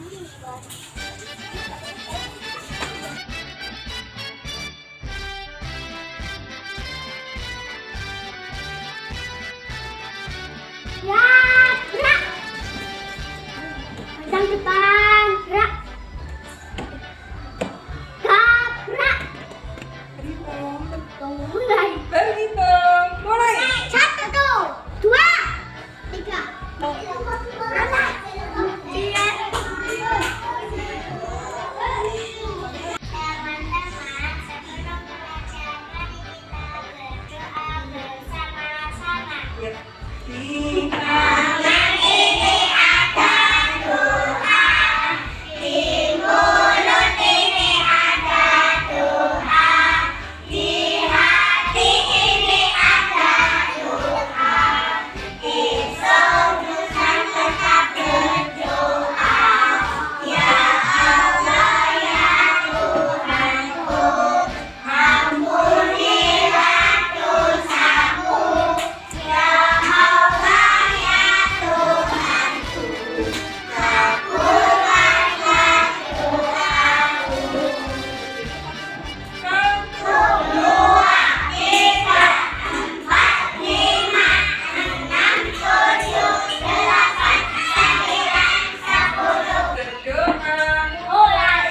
Ya, gerak. Pandang depan, gerak. Gerak. Mulai. Berhitung, mulai. 1, 2, 3. Teman-teman, sebelum belajar mari kita berdoa bersama-sama. Di Tangan ini ada doa, di mulut ini ada doa, di hati ini ada doa. Esok lusa tetap berdoa. Ya Allah ya Tuhanku, ampunilah dosaku. Ya Allah ya Tuhanku, kabulkanlah doaku. 1, 2, 3, 4, 5, 6, 7, 8, 9, 10. berdoa. Mulai.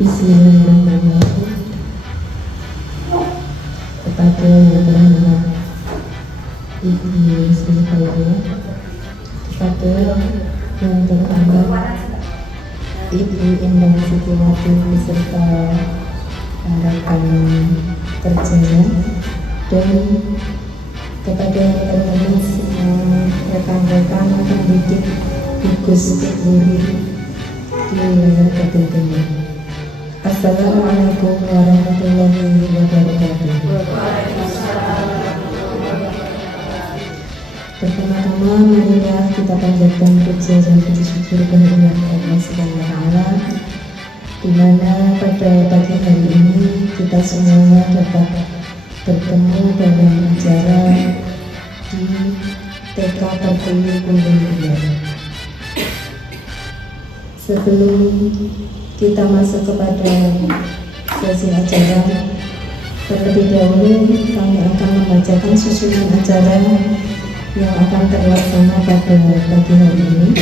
Bismillahirrahmanirrahim. Kepada yang terhormat Ibu Sri Khairiyah, kepada yang terhormat Ibu Indah Sitiwati beserta rekan kerjanya, dan kepada yang terhormat semua rekan-rekan pendidik gugus guru di wilayah Kabupaten. Assalamualaikum warahmatullahi wabarakatuh. Pertama-tama marilah kita panjatkan puja dan puji syukur kehadirat Allah Subhanahu wa Ta'ala, di mana pada pagi hari ini kita semuanya dapat bertemu dalam acara di TK Pertiwi Kumbang 2. Sebelum kita masuk kepada sesi acara, terlebih dahulu kami akan membacakan susunan acara yang akan terlaksana pada pagi hari ini.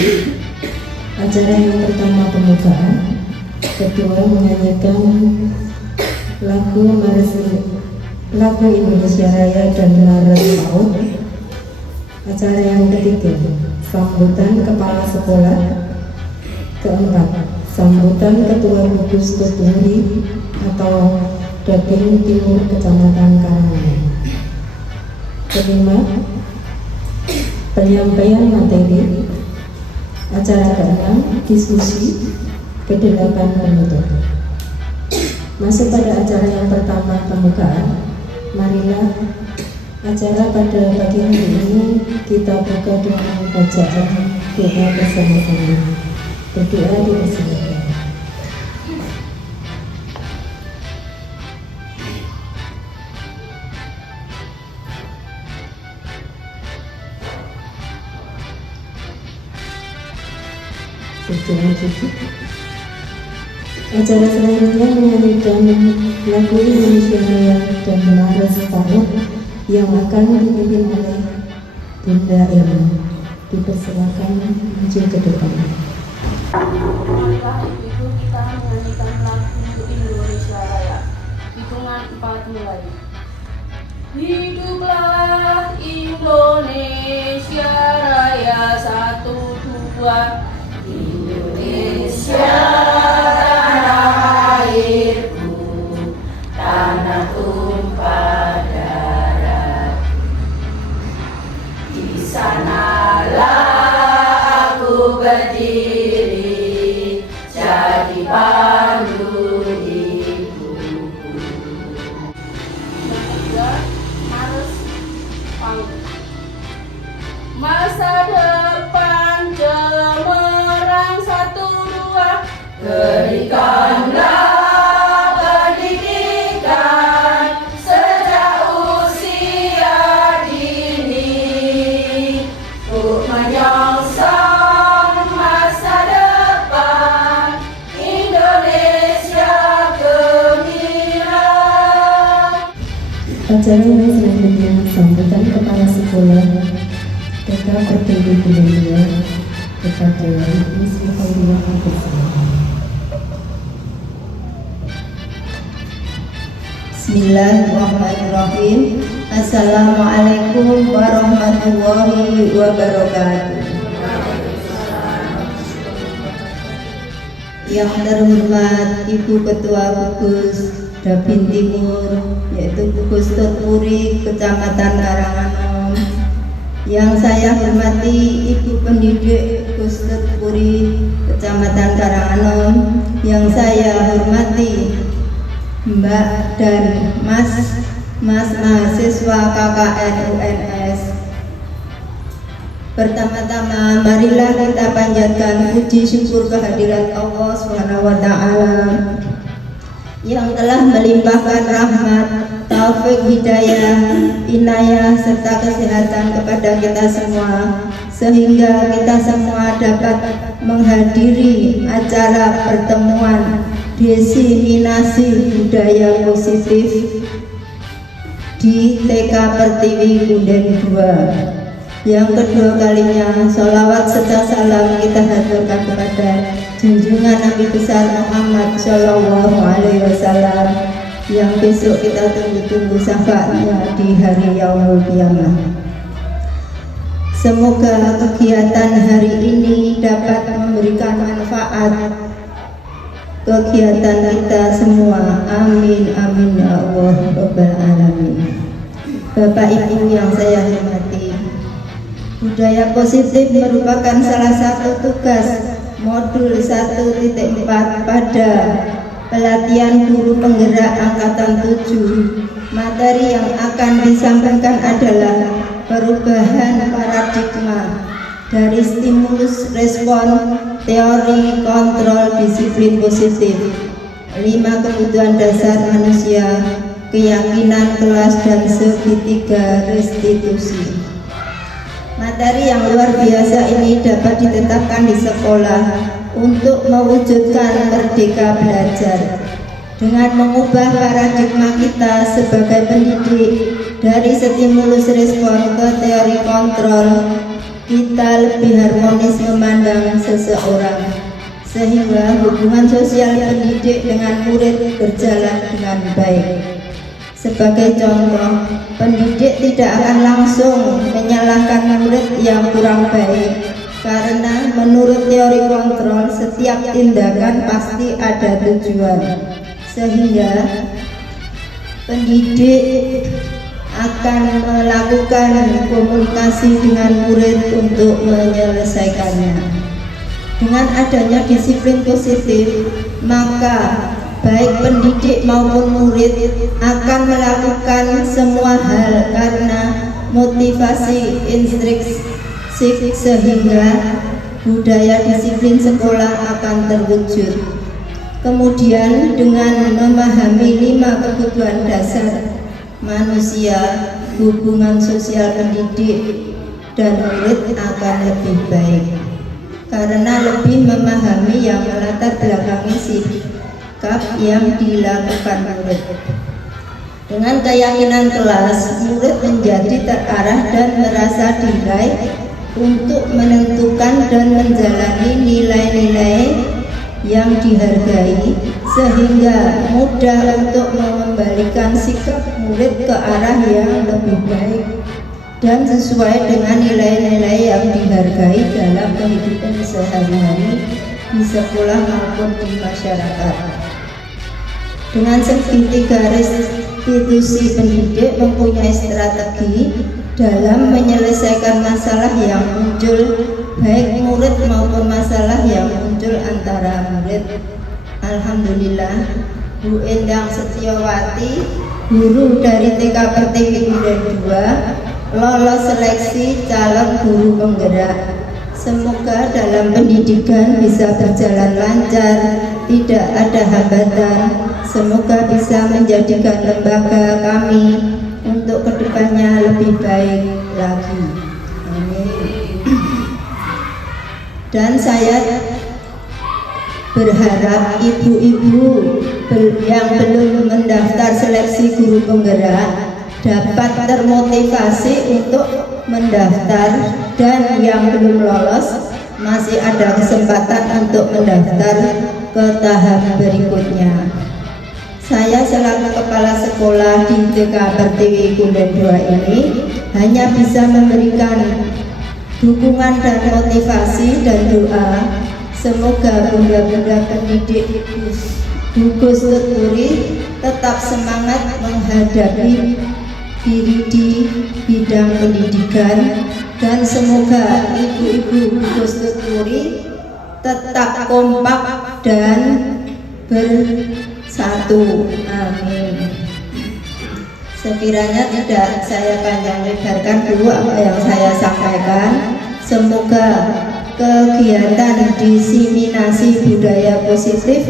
Acara yang pertama pembukaan, kedua menyanyikan lagu Indonesia Raya dan Maret Maut. Acara yang ketiga sambutan kepala sekolah. Keempat, sambutan Ketua Gugus Keturi atau Dapil Timur Kecamatan Karangan. Kelima, penyampaian materi. Acara keenam, diskusi. Kedelapan, penutup. Masuk pada acara yang pertama pembukaan. Marilah acara pada pagi hari ini kita buka dengan bacaan doa bersama-sama. Berdoa dipersilakan. Berdoa cukup. Acara selanjutnya menyanyikan lagu Indonesia Raya dan Maret Maut yang akan dipimpin oleh Bunda Ella. Dipersilakan maju ke depan. Marilah ibu kita menyanyikan lagu Indonesia Raya. Hitungan 4 mulai. Hiduplah Indonesia Raya, 1, 2. Indonesia tanah airku, tanah tumpah darah. Di sanalah aku berdiri, jadi pandu hidupku. Harus masa depan cemerlang, 1, 2. Berikanlah pendidikan sejak usia dini untuk menyongsong masa depan Indonesia gemilang. Acara yang selanjutnya sambutan kepala sekolah TK Pertiwi Kumbang 2 kepada Ibu Sri Khairiyah Abdulsalam. Bismillahirrahmanirrahim. Assalamualaikum warahmatullahi wabarakatuh. Yang terhormat Ibu Ketua Gugus Dapil Timur, yaitu Gugus Terpuri Kecamatan Karanganom. Yang saya hormati Ibu Pendidik Gugus Terpuri Kecamatan Karanganom. Yang saya hormati Mbak dan Mas mahasiswa KKN UNS. Pertama-tama marilah kita panjatkan puji syukur kehadirat Allah Subhanahu wa Ta'ala yang telah melimpahkan rahmat, taufik, hidayah, inayah serta kesehatan kepada kita semua, sehingga kita semua dapat menghadiri acara pertemuan diseminasi budaya positif di TK Pertiwi Kumbang 2. Yang kedua kalinya, sholawat serta salam kita haturkan kepada junjungan Nabi besar Muhammad Shallallahu Alaihi Wasallam yang besok kita tunggu-tunggu syafaatnya di hari Yaumul Qiyamah. Semoga kegiatan hari ini dapat memberikan manfaat kegiatan kita semua. Amin amin ya Allah rabbal alamin. Bapak Ibu yang saya hormati, budaya positif merupakan salah satu tugas modul 1.4 pada pelatihan guru penggerak angkatan 7. Materi yang akan disampaikan adalah perubahan paradigma dari stimulus respon, teori kontrol disiplin positif, 5 kebutuhan dasar manusia, keyakinan kelas, dan segitiga restitusi. Materi yang luar biasa ini dapat ditetapkan di sekolah untuk mewujudkan merdeka belajar dengan mengubah paradigma kita sebagai pendidik dari stimulus respon ke teori kontrol. Kita lebih harmonis memandang seseorang sehingga hubungan sosial pendidik dengan murid berjalan dengan baik. Sebagai contoh, pendidik tidak akan langsung menyalahkan murid yang kurang baik karena menurut teori kontrol setiap tindakan pasti ada tujuan, sehingga pendidik akan melakukan komunikasi dengan murid untuk menyelesaikannya. Dengan adanya disiplin positif, maka baik pendidik maupun murid akan melakukan semua hal karena motivasi intrinsik, sehingga budaya disiplin sekolah akan terwujud. Kemudian dengan memahami 5 kebutuhan dasar manusia, hubungan sosial pendidik dan murid akan lebih baik karena lebih memahami yang melatar belakangi sikap yang dilakukan murid. Dengan keyakinan kelas, murid menjadi terarah dan merasa diraih untuk menentukan dan menjalani nilai-nilai yang dihargai, sehingga mudah untuk mengembalikan sikap murid ke arah yang lebih baik dan sesuai dengan nilai-nilai yang dihargai dalam kehidupan sehari-hari di sekolah maupun di masyarakat. Dengan segitiga restitusi, pendidik mempunyai strategi dalam menyelesaikan masalah yang muncul, baik murid maupun masalah yang muncul antara murid. Alhamdulillah, Bu Endang Setiawati, guru dari TK Pertiwi Duren 2, lolos seleksi calon guru penggerak. Semoga dalam pendidikan bisa berjalan lancar, tidak ada hambatan. Semoga bisa menjadikan lembaga kami untuk kedepannya lebih baik lagi. Amin. Dan saya berharap ibu-ibu yang belum mendaftar seleksi guru penggerak dapat termotivasi untuk mendaftar, dan yang belum lolos masih ada kesempatan untuk mendaftar ke tahap berikutnya. Saya selaku kepala sekolah di TK Pertiwi Duren 2 ini hanya bisa memberikan dukungan dan motivasi dan doa. Semoga bunda-bunda pendidik Gugus Tuturi tetap semangat menghadapi diri di bidang pendidikan, dan semoga ibu-ibu Gugus Tuturi tetap kompak dan bersatu. Amin. Sekiranya tidak saya panjang lebarkan dulu apa yang saya sampaikan. Semoga kegiatan diseminasi budaya positif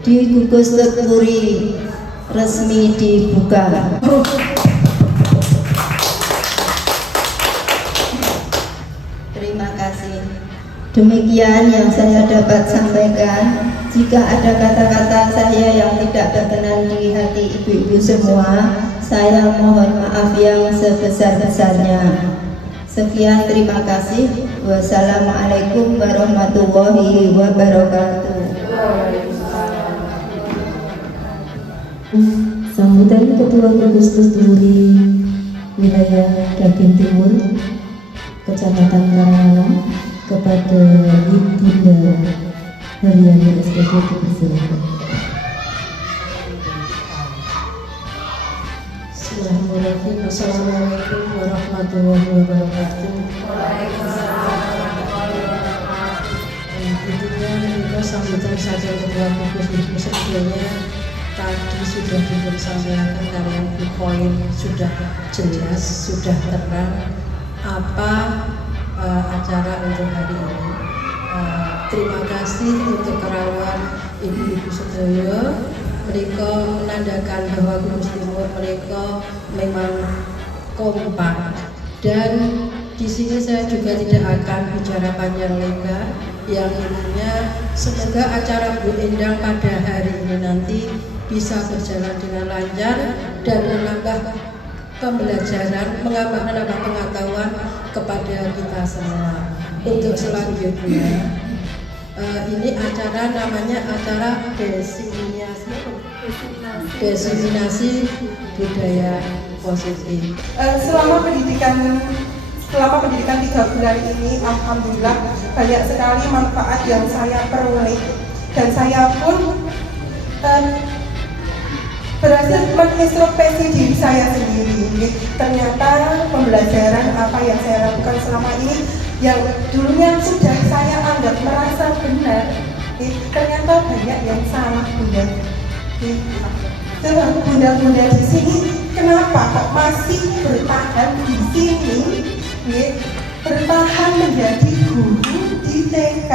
di Gugus Tuturi resmi dibuka. Terima kasih. Demikian yang saya dapat sampaikan. Jika ada kata-kata saya yang tidak berkenan di hati ibu-ibu semua, saya mohon maaf yang sebesar-besarnya. Sekian, terima kasih. Wassalamualaikum warahmatullahi wabarakatuh. Sambutan Ketua Gugus Tuturi Wilayah Dagen Timur Kecamatan Karanganom kepada Ibunda Haryani SPG dipersilakan. Bismillahirrahmanirrahim. Assalamualaikum warahmatullahi wabarakatuh. intinya itu sambutan saja ketua gugus ibu sebetulnya tadi sudah disampaikan karena poin sudah jelas, sudah terang apa acara untuk hari ini. Terima kasih untuk kerawuan ibu-ibu sedaya. Mereka menandakan bahwa Gunung Timur mereka memang kompak, dan di sini saya juga tidak akan bicara panjang lebar. Yang intinya semoga acara Bu Endang pada hari ini nanti bisa berjalan dengan lancar dan menambah pembelajaran, menambah pengetahuan kepada kita semua. Untuk selanjutnya, ini acara namanya acara diseminasi budaya positif. Selama pendidikan 3 bulan ini, alhamdulillah banyak sekali manfaat yang saya peroleh, dan saya pun berhasil mengintrospeksi diri saya sendiri. Ternyata pembelajaran apa yang saya lakukan selama ini, yang dulunya sudah saya anggap merasa benar, ternyata banyak yang salah, Bunda. Bunda-bunda di sini kenapa kok masih bertahan di sini, bertahan menjadi guru di TK?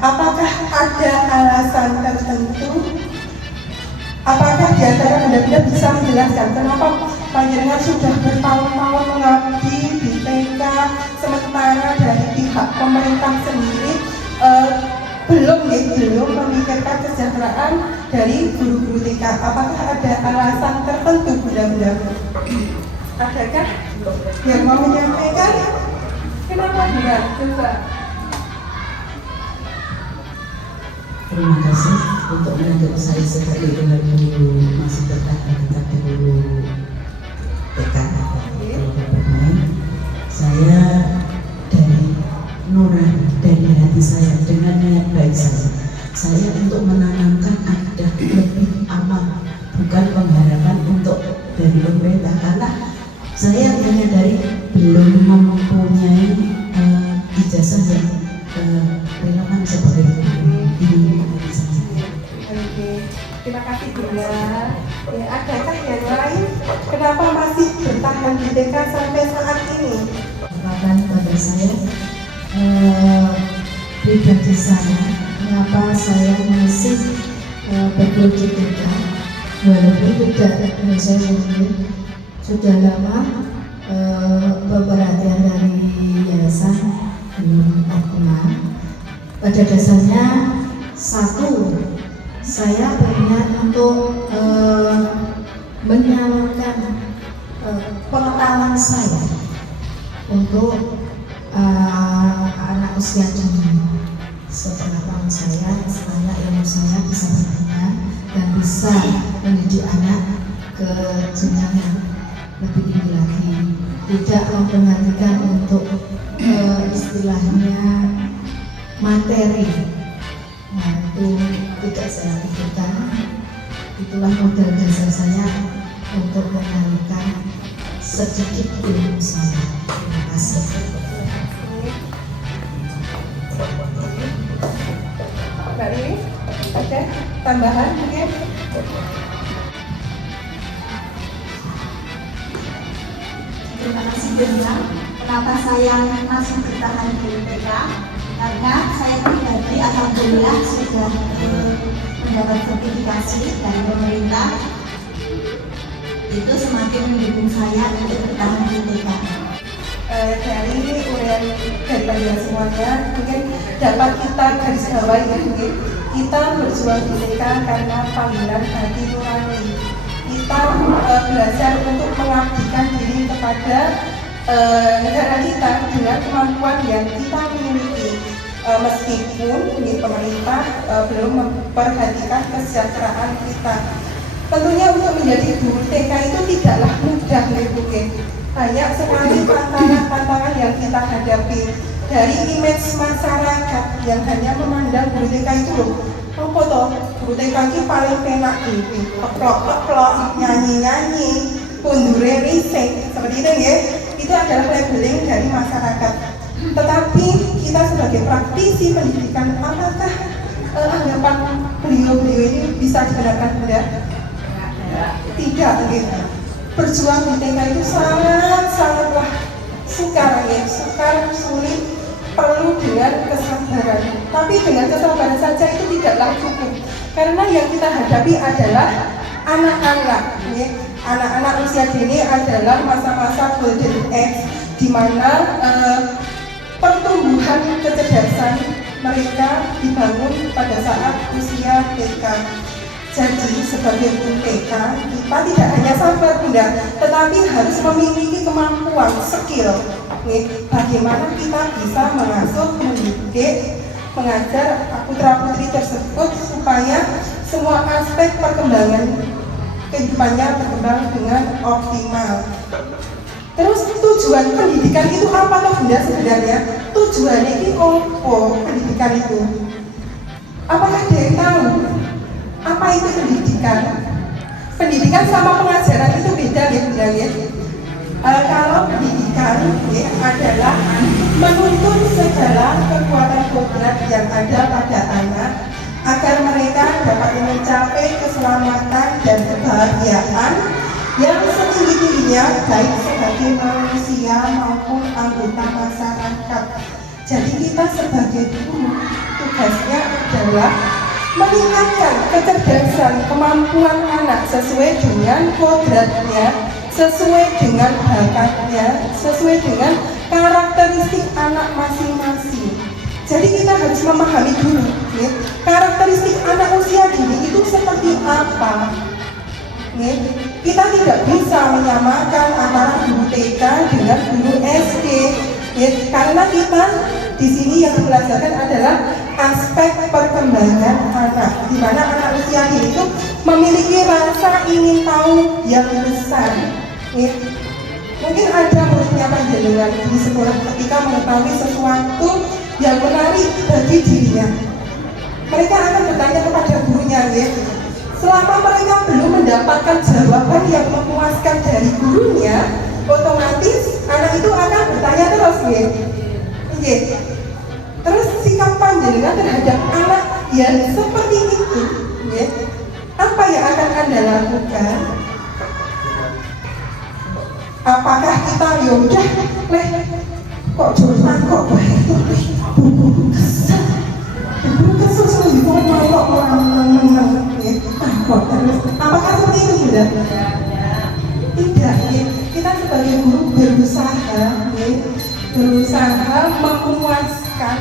Apakah ada alasan tertentu? Apakah di antara bunda-bunda bisa menjelaskan kenapa panjenengan sudah bertahun-tahun mengabdi di TK, sementara dari pihak pemerintah sendiri belum memikirkan kesejahteraan dari guru-guru TK? Apakah ada alasan tertentu, bunda-bunda? Adakah yang mau menyampaikan? Kenapa, Bunda? Coba. Terima kasih untuk menanggap saya sebagai guru masih bertahan tetapi guru TK. Saya dari nurani, dari hati saya, dengan niat baik saya untuk menanamkan ada lebih amal, bukan pengharapan untuk dari pemerintah, karena saya menyadari belum mempunyai ijazah yang relevan sebagai guru. Terima kasih, Bunda. Adakah yang lain? Kenapa masih bertahan di TK sampai saat ini? Catatan pada saya pribadi saya, mengapa saya masih bergelut di TK walaupun tidak saya sendiri sudah lama perhatian dari yayasan belum optimal. Pada dasarnya satu, saya berniat untuk menyalurkan pengetahuan saya untuk anak usia dini. Sepengetahuan saya, setelah ilmu saya bisa berguna dan bisa mendidik anak ke jenjang yang lebih tinggi lagi. Tidak memperhatikan untuk istilahnya materi. Nah, itu tidak saya pikirkan. Itulah modal dasar saya untuk mengalihkan sedikit ilmu saya. Terima kasih. Mbak Riri, ada tambahan mungkin? Terima kasih, Bunda. Kenapa saya masih bertahan di TK? Karena saya pribadi alhamdulillah sudah mendapat sertifikasi dari pemerintah, itu semakin mendukung saya untuk bertahan di TK. Dari uraian dari panjenengan semuanya, mungkin dapat kita garis bawahi, mungkin kita berjuang di TK karena panggilan hati nurani. Kita belajar untuk mengabdikan diri kepada negara kita dengan kemampuan yang kita miliki. Meskipun ini pemerintah belum memperhatikan kesejahteraan kita. Tentunya untuk menjadi guru TK itu tidaklah mudah, mungkin banyak sekali tantangan-tantangan yang kita hadapi. Dari image masyarakat yang hanya memandang guru TK itu loh, apa toh guru TK itu paling penak gitu, keplok-keplok, nyanyi-nyanyi, pundure risik, seperti itu ya. Itu adalah labeling dari masyarakat. Tetapi kita sebagai praktisi pendidikan, apakah anggapan beliau-beliau ini bisa dibenarkan? Tidak, gitu. Berjuang di TK itu sangatlah sukar, sulit, perlu dengan kesabaran. Tapi dengan kesabaran saja itu tidaklah cukup, karena yang kita hadapi adalah anak-anak. Anak-anak usia dini adalah masa-masa golden age, di mana pertumbuhan kecerdasan mereka dibangun pada saat usia TK. Jadi sebagai guru TK, kita tidak hanya sabar Bunda, tetapi harus memiliki kemampuan, skill. Bagaimana kita bisa mengasuh, mendidik, mengajar putra-putri tersebut supaya semua aspek perkembangan kehidupannya berkembang dengan optimal. Terus tujuan pendidikan itu apa loh Bunda sebenarnya? Tujuannya ini apa pendidikan itu? Apakah ada yang tahu? Apa itu pendidikan? Pendidikan sama pengajaran itu beda ya Bunda ya. Kalau pendidikan adalah menuntun segala kekuatan kodrat yang ada pada anak agar mereka dapat mencapai keselamatan dan kebahagiaan yang setinggi-tingginya, baik sebagai manusia maupun anggota masyarakat. Jadi kita sebagai guru, tugasnya adalah meningkatkan kecerdasan kemampuan anak sesuai dengan kodratnya, sesuai dengan bakatnya, sesuai dengan karakteristik anak masing-masing. Jadi kita harus memahami dulu karakteristik anak usia dini itu seperti apa. Kita tidak bisa menyamakan antara guru TK dengan guru SD, karena kita di sini yang dipelajarkan adalah aspek perkembangan anak, di mana anak usia dini itu memiliki rasa ingin tahu yang besar. Mungkin ada muridnya panjenengan di sekolah ketika mengetahui sesuatu yang menarik bagi dirinya, mereka akan bertanya kepada gurunya. Selama mereka belum mendapatkan jawaban yang memuaskan dari gurunya, otomatis anak itu akan bertanya terus. Terus sikap panjenengan terhadap anak yang seperti itu, apa yang akan Anda lakukan? Apakah kita yaudah kok jurusan kok buku kesel sih kok apakah seperti itu Bunda? Tidak, kita sebagai guru berusaha memuaskan,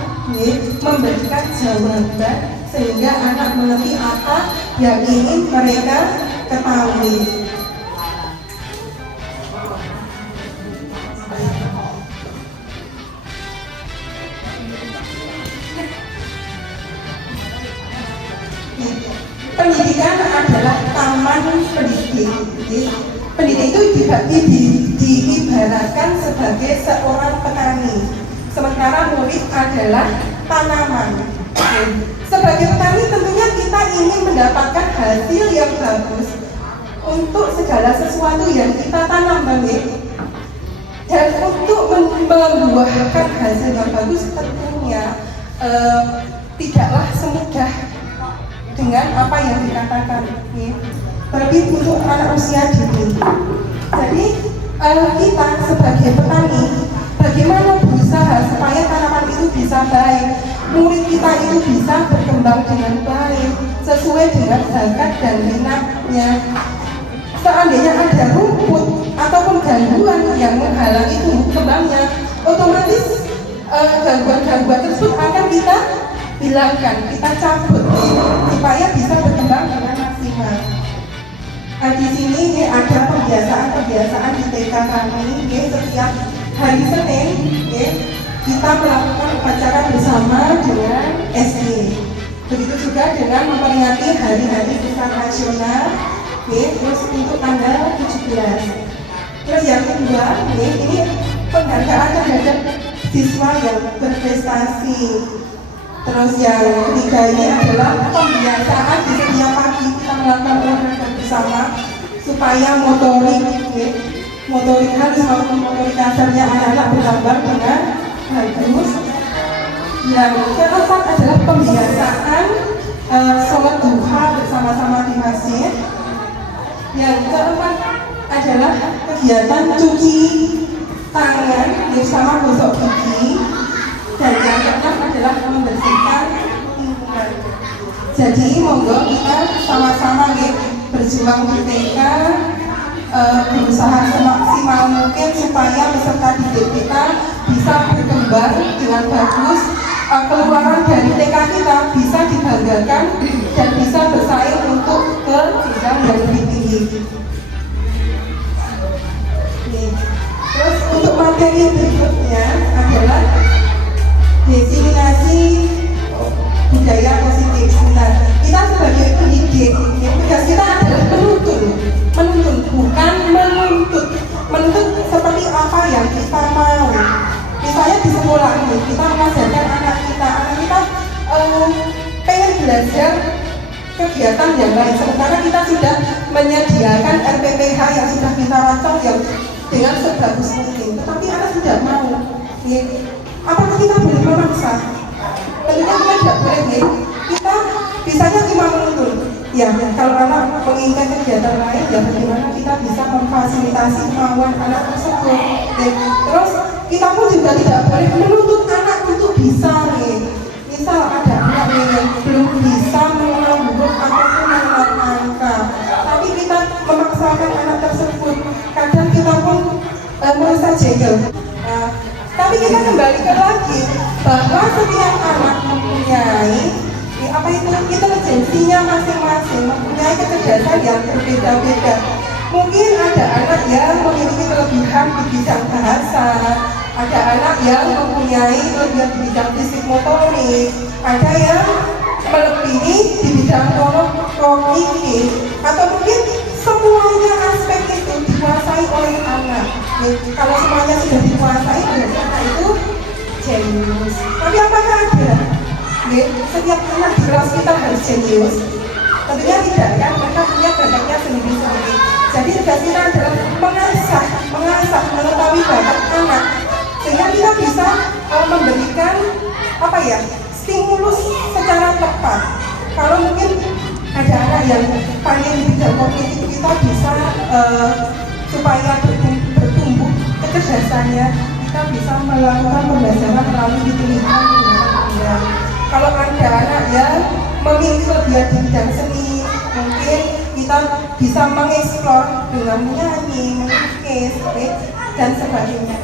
memberikan jawaban sehingga anak mengerti apa yang ingin mereka ketahui. Pendidikan adalah taman pendidik. Pendidik itu diibaratkan sebagai seorang petani, sementara murid adalah tanaman. Sebagai petani tentunya kita ingin mendapatkan hasil yang bagus untuk segala sesuatu yang kita tanam, dan untuk membuahkan hasil yang bagus tentunya tidaklah semudah dengan apa yang dikatakan, tapi untuk anak usia dini. Jadi kita sebagai petani, bagaimana berusaha supaya tanaman itu bisa baik, murid kita itu bisa berkembang dengan baik sesuai dengan bakat dan minatnya. Seandainya ada rumput ataupun gangguan yang menghalangi tumbuh kembangnya, otomatis gangguan-gangguan tersebut akan kita hilangkan, kita cabut supaya bisa berkembang dengan maksimal. Di sini ada kebiasaan di TK kami, setiap hari Senin kita melakukan upacara bersama dengan SD. Begitu juga dengan memperingati hari-hari besar nasional, terus untuk tanggal 17. Terus yang kedua, ini penghargaan terhadap siswa yang berprestasi. Terus yang ketiga ini adalah pembiasaan di setiap pagi kita melakukan olahraga bersama supaya motorik halus maupun motorik kasarnya anak-anak berkembang dengan bagus. Yang keempat adalah pembiasaan sholat duha bersama-sama di masjid. Yang keempat adalah kegiatan cuci tangan bersama gosok gigi. Dan yang keenam adalah membersihkan lingkungan. Jadi monggo kita sama-sama berjuang di TK, berusaha semaksimal mungkin supaya peserta didik kita bisa berkembang dengan bagus, keluaran dari TK kita bisa dibanggakan dan bisa bersaing untuk ke jenjang yang lebih tinggi. Terus untuk materi berikutnya adalah diseminasi budaya positif. Nah, kita sebagai pendidik, tugas kita adalah menuntun, bukan menuntut. Menuntut seperti apa yang kita mau. Misalnya di sekolah ini, kita mengajarkan anak kita pengen belajar kegiatan yang lain. Sementara kita sudah menyediakan RPPH yang sudah kita rancang yang dengan sebagus mungkin. Tetapi anak tidak mau. Apakah kita boleh memaksa? Tentunya kita tidak boleh. Kita bisanya cuma menuntun. Ya, kalau anak menginginkan kegiatan lain, ya bagaimana kita bisa memfasilitasi kemauan anak tersebut. Terus kita pun juga tidak boleh menuntut anak untuk bisa misal ada anak yang belum bisa mengenal huruf ataupun mengenal angka, tapi kita memaksakan anak tersebut. Kadang kita pun merasa jengkel. Tapi kita kembali lagi bahwa setiap anak mempunyai intelijensinya masing-masing, mempunyai kecerdasan yang berbeda-beda. Mungkin ada anak yang memiliki kelebihan di bidang bahasa, ada anak yang mempunyai kelebihan di bidang fisik motorik, ada yang melebihi di bidang kognitif, atau mungkin semuanya aspek itu dikuasai oleh anak. Kalau semuanya sudah dikuasai, berarti anak itu jenius. Tapi apakah ada? Setiap anak di kelas kita harus jenius? Tentunya tidak, kan? Mereka punya bakatnya sendiri-sendiri. Jadi tugas kita adalah mengasah, mengetahui bakat anak, sehingga kita bisa memberikan stimulus secara tepat. Kalau mungkin ada anak yang paling di bidang kognitif, kita bisa supaya bertumbuh kecerdasannya, kita bisa melakukan pembelajaran melalui hitung-hitungan dengan. Kalau ada anak yang memiliki kelebihan di bidang seni, mungkin kita bisa mengeksplor dengan menyanyi, melukis, dan sebagainya.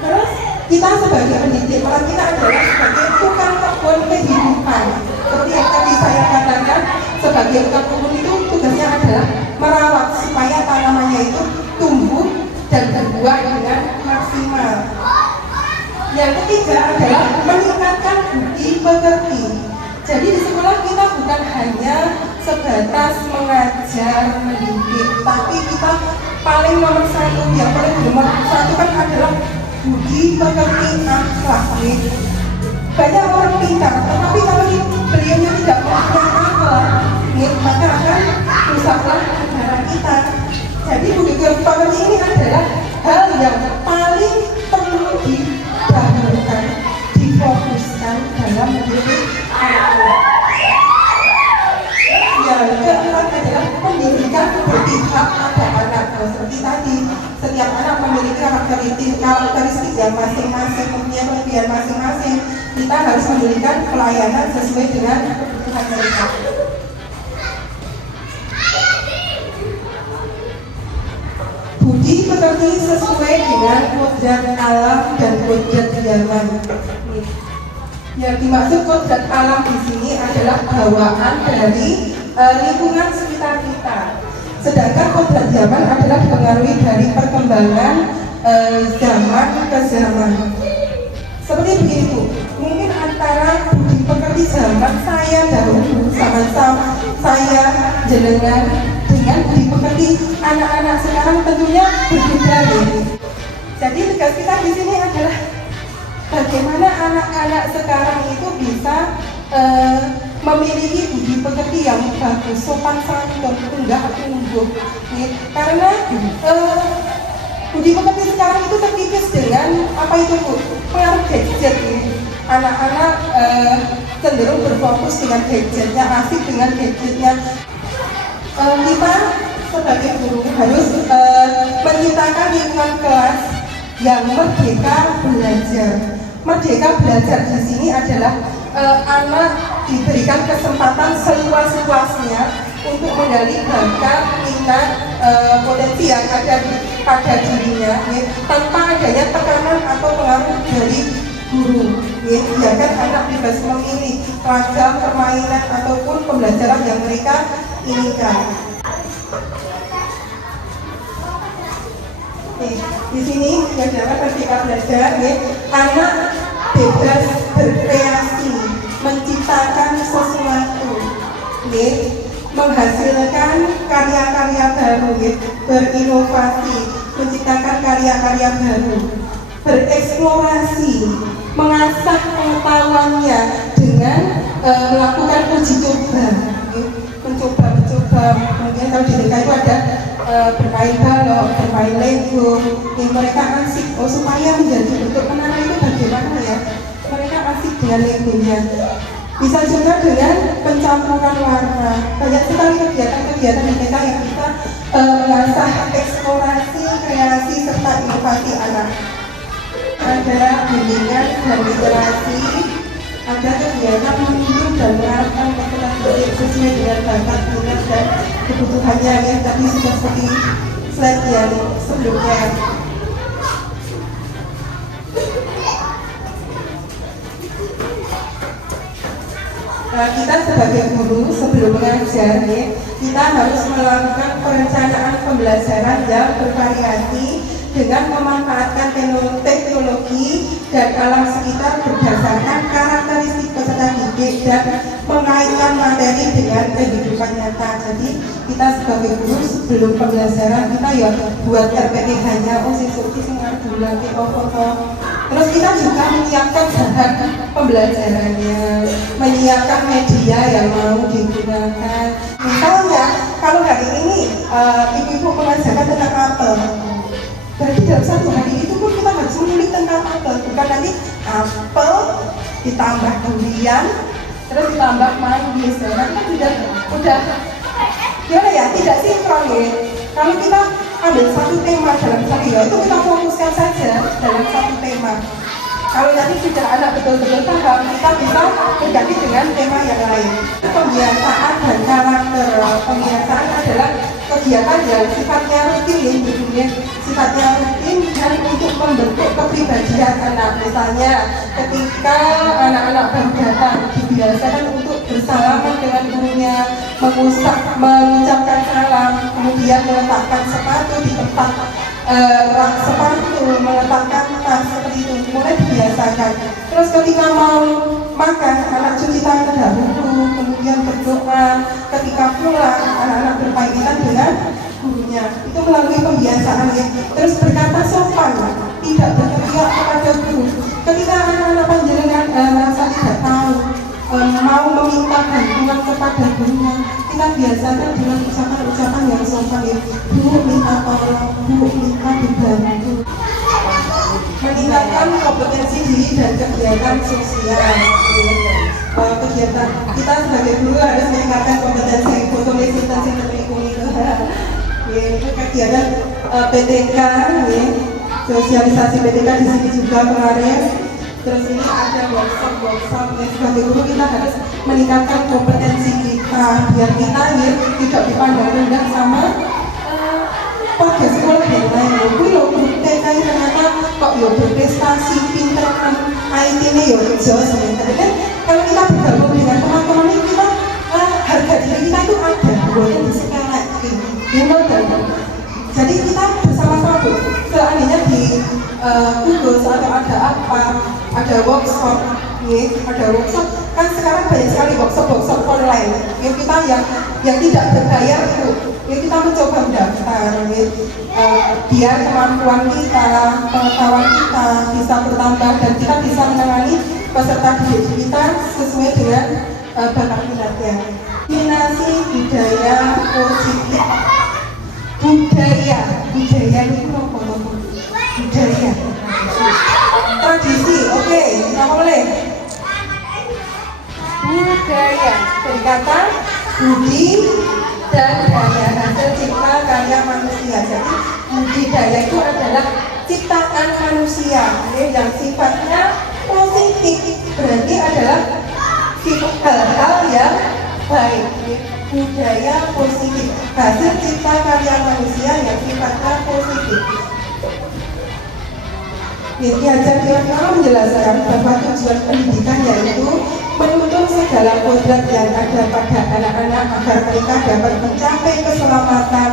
Terus kita sebagai pendidik, peran kita adalah sebagai tukang kebun kehidupan. Seperti yang tadi saya katakan, sebagai tukang kebun itu tugasnya adalah merawat supaya tanamannya itu tumbuh dan berbuah dengan maksimal. Yang ketiga adalah meningkatkan budi pekerti. Jadi di sekolah kita bukan hanya sebatas mengajar, mendidik, tapi kita paling nomor satu, yang paling nomor satu kan adalah budi pekerti akhlak. Banyak orang pintar, tetapi kalau beliaunya tidak mempunyai akhlak, maka akan rusaklah negara kita. Jadi budi pekerti ini adalah hal yang paling perlu didahulukan, difokuskan dalam mendidik anak-anak. Yang keempat adalah pendidikan berpihak pada anak. Seperti tadi, setiap anak memiliki karakteristik yang masing-masing, mempunyai kelebihan masing-masing. Kita harus memberikan pelayanan sesuai dengan kebutuhan mereka. Budi pekerti sesuai dengan kodrat alam dan kodrat zaman. Yang dimaksud kodrat alam di sini adalah bawaan dari lingkungan sekitar kita. Sedangkan kodrat zaman adalah dipengaruhi dari perkembangan zaman ke zaman. Seperti begini Bu, mungkin antara budi pekerti zaman saya dahulu sama saya jenengan dengan budi pekerti anak-anak sekarang tentunya berbeda nih. Jadi tugas kita di sini adalah bagaimana anak-anak sekarang itu bisa memiliki budi pekerti yang bagus, sopan santun, tunggak tunggu. Karena budi pekerti sekarang itu terkikis dengan apa itu Bu? Pengaruh gadget ya. Anak-anak cenderung berfokus dengan gadgetnya, asik dengan gadgetnya. Kita sebagai guru harus menciptakan lingkungan kelas yang merdeka belajar. Merdeka belajar di sini adalah anak diberikan kesempatan seluas-luasnya untuk menggali bakat, minat, potensi yang ada pada dirinya, ya, tanpa adanya tekanan atau pengaruh dari guru. Ya, biarkan anak bebas memilih ragam permainan ataupun pembelajaran yang mereka inginkan. Di sini adalah merdeka belajar, ya, anak bebas berkreasi, menciptakan sesuatu, ya, menghasilkan karya-karya baru, ya, berinovasi, menciptakan karya-karya baru, bereksplorasi, mengasah pengetahuannya dengan melakukan uji coba, ya, mencoba, kemudian kalau di TK itu ada bermain balok, bermain Lego, yang mereka asik. Supaya menjadi bentuk menara itu bagaimana ya? Mereka asik dengan Legonya. Bisa juga dengan pencampuran warna. Banyak sekali kegiatan-kegiatan di TK yang bisa mengasah eksplorasi, kreasi serta inovasi anak. Ada bimbingan dan literasi, ada kegiatan menunjuk dan mengarahkan keterampilan sesuai dengan bakat, minat dan kebutuhannya, ya. Tadi sudah seperti slide yang sebelumnya. Kita sebagai guru sebelum mengajar, ya, kita harus melakukan perencanaan pembelajaran yang bervariasi dengan memanfaatkan teknologi dan alam sekitar berdasarkan karakteristik peserta didik dan mengaitkan materi dengan kehidupan nyata. Jadi kita sebagai guru sebelum pembelajaran kita ya buat RPTH-nya, sing ardulan foto. Terus kita juga menyiapkan bahan pembelajarannya, menyiapkan media yang mau digunakan. Misalnya kalau hari ini ibu-ibu mengajarkan tentang apel, berarti dalam satu hari itu pun kita harus menulis tentang apel, bukan nanti apel ditambah durian terus ditambah manis. Nanti kan udah gimana ya, tidak sinkron ya. Kalau kita ambil satu tema dalam satu ya, itu kita fokuskan saja dalam satu tema. Kalau nanti sudah anak betul-betul paham, kita bisa berganti dengan tema yang lain. Pembiasaan dan karakter. Pembiasaan adalah kegiatan yang sifatnya rutin, sifatnya rutin dan untuk membentuk kepribadian anak. Misalnya ketika anak-anak baru datang, dibiasakan untuk bersalaman dengan gurunya, mengucapkan salam, kemudian meletakkan sepatu di tempat rak sepatu, meletakkan tas, seperti itu, mulai dibiasakan. Terus ketika mau makan, anak cuci tangan dahulu, kemudian berdoa. Ketika pulang, anak-anak berpamitan dengan gurunya. Itu melalui pembiasaan, ya. Terus berkata sopan, tidak berteriak kepada guru. Ketika anak-anak panjenengan merasa tidak tahu, mau meminta bantuan kepada gurunya, kita biasakan dengan ucapan-ucapan yang sopan, ya. Bu, minta tolong, Bu, minta dibantu. Meningkatkan kompetensi diri dan kegiatan sosial. Kegiatan kita sebagai guru harus meningkatkan kompetensi fotoresensi itu kegiatan PTK, ya. Sosialisasi PTK di sini juga kemarin. Terus ini ada workshop, ya. Sebagai guru kita harus meningkatkan kompetensi kita biar kita, ya, tidak dipandang rendah sama pada sekolah yang lain. Gue loh guru TK ternyata kok yo berprestasi, pinter, IT-nya yo jos. Kan kalau kita bergabung dengan teman-teman ini, kita harga diri kita itu ada buatnya di skala ini. Jadi kita bersama-sama, Bu. Seandainya di Google atau ada apa, ada workshop, ya, ada workshop. Kan sekarang banyak sekali workshop online. Ya, kita yang tidak berbayar itu, ya, kita mencoba mendaftar, ya, biar kemampuan kita, pengetahuan kita bisa bertambah dan kita bisa menangani peserta didik kita sesuai dengan bakat minatnya. Minasi budaya positif. Budaya itu apa? dari kata budi dan daya, hasil cipta karya manusia. Jadi budidaya itu adalah ciptaan manusia yang sifatnya positif, berarti adalah hal-hal yang baik. Budaya positif, hasil cipta karya manusia yang sifatnya positif. Ki Hajar Dewantara menjelaskan bahwa tujuan pendidikan yaitu menuntun segala kodrat yang ada pada anak-anak agar mereka dapat mencapai keselamatan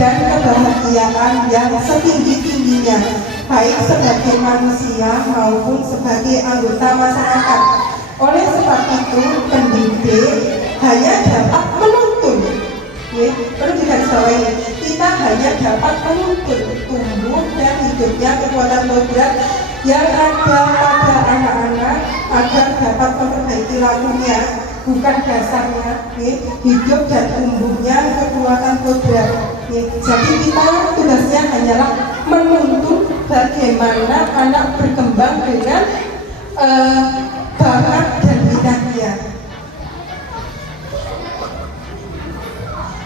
dan kebahagiaan yang setinggi-tingginya, baik sebagai manusia maupun sebagai anggota masyarakat. Oleh sebab itu, pendidik hanya dapat menuntun. Perlu digarisbawahi, kita hanya dapat menuntun tumbuh dan hidupnya kekuatan kodrat yang ada pada anak-anak agar dapat memperbaiki lakunya, bukan dasarnya. Hidup dan tumbuhnya kekuatan kodrat. Jadi kita tugasnya hanyalah menuntun bagaimana anak berkembang dengan bakat dan minatnya.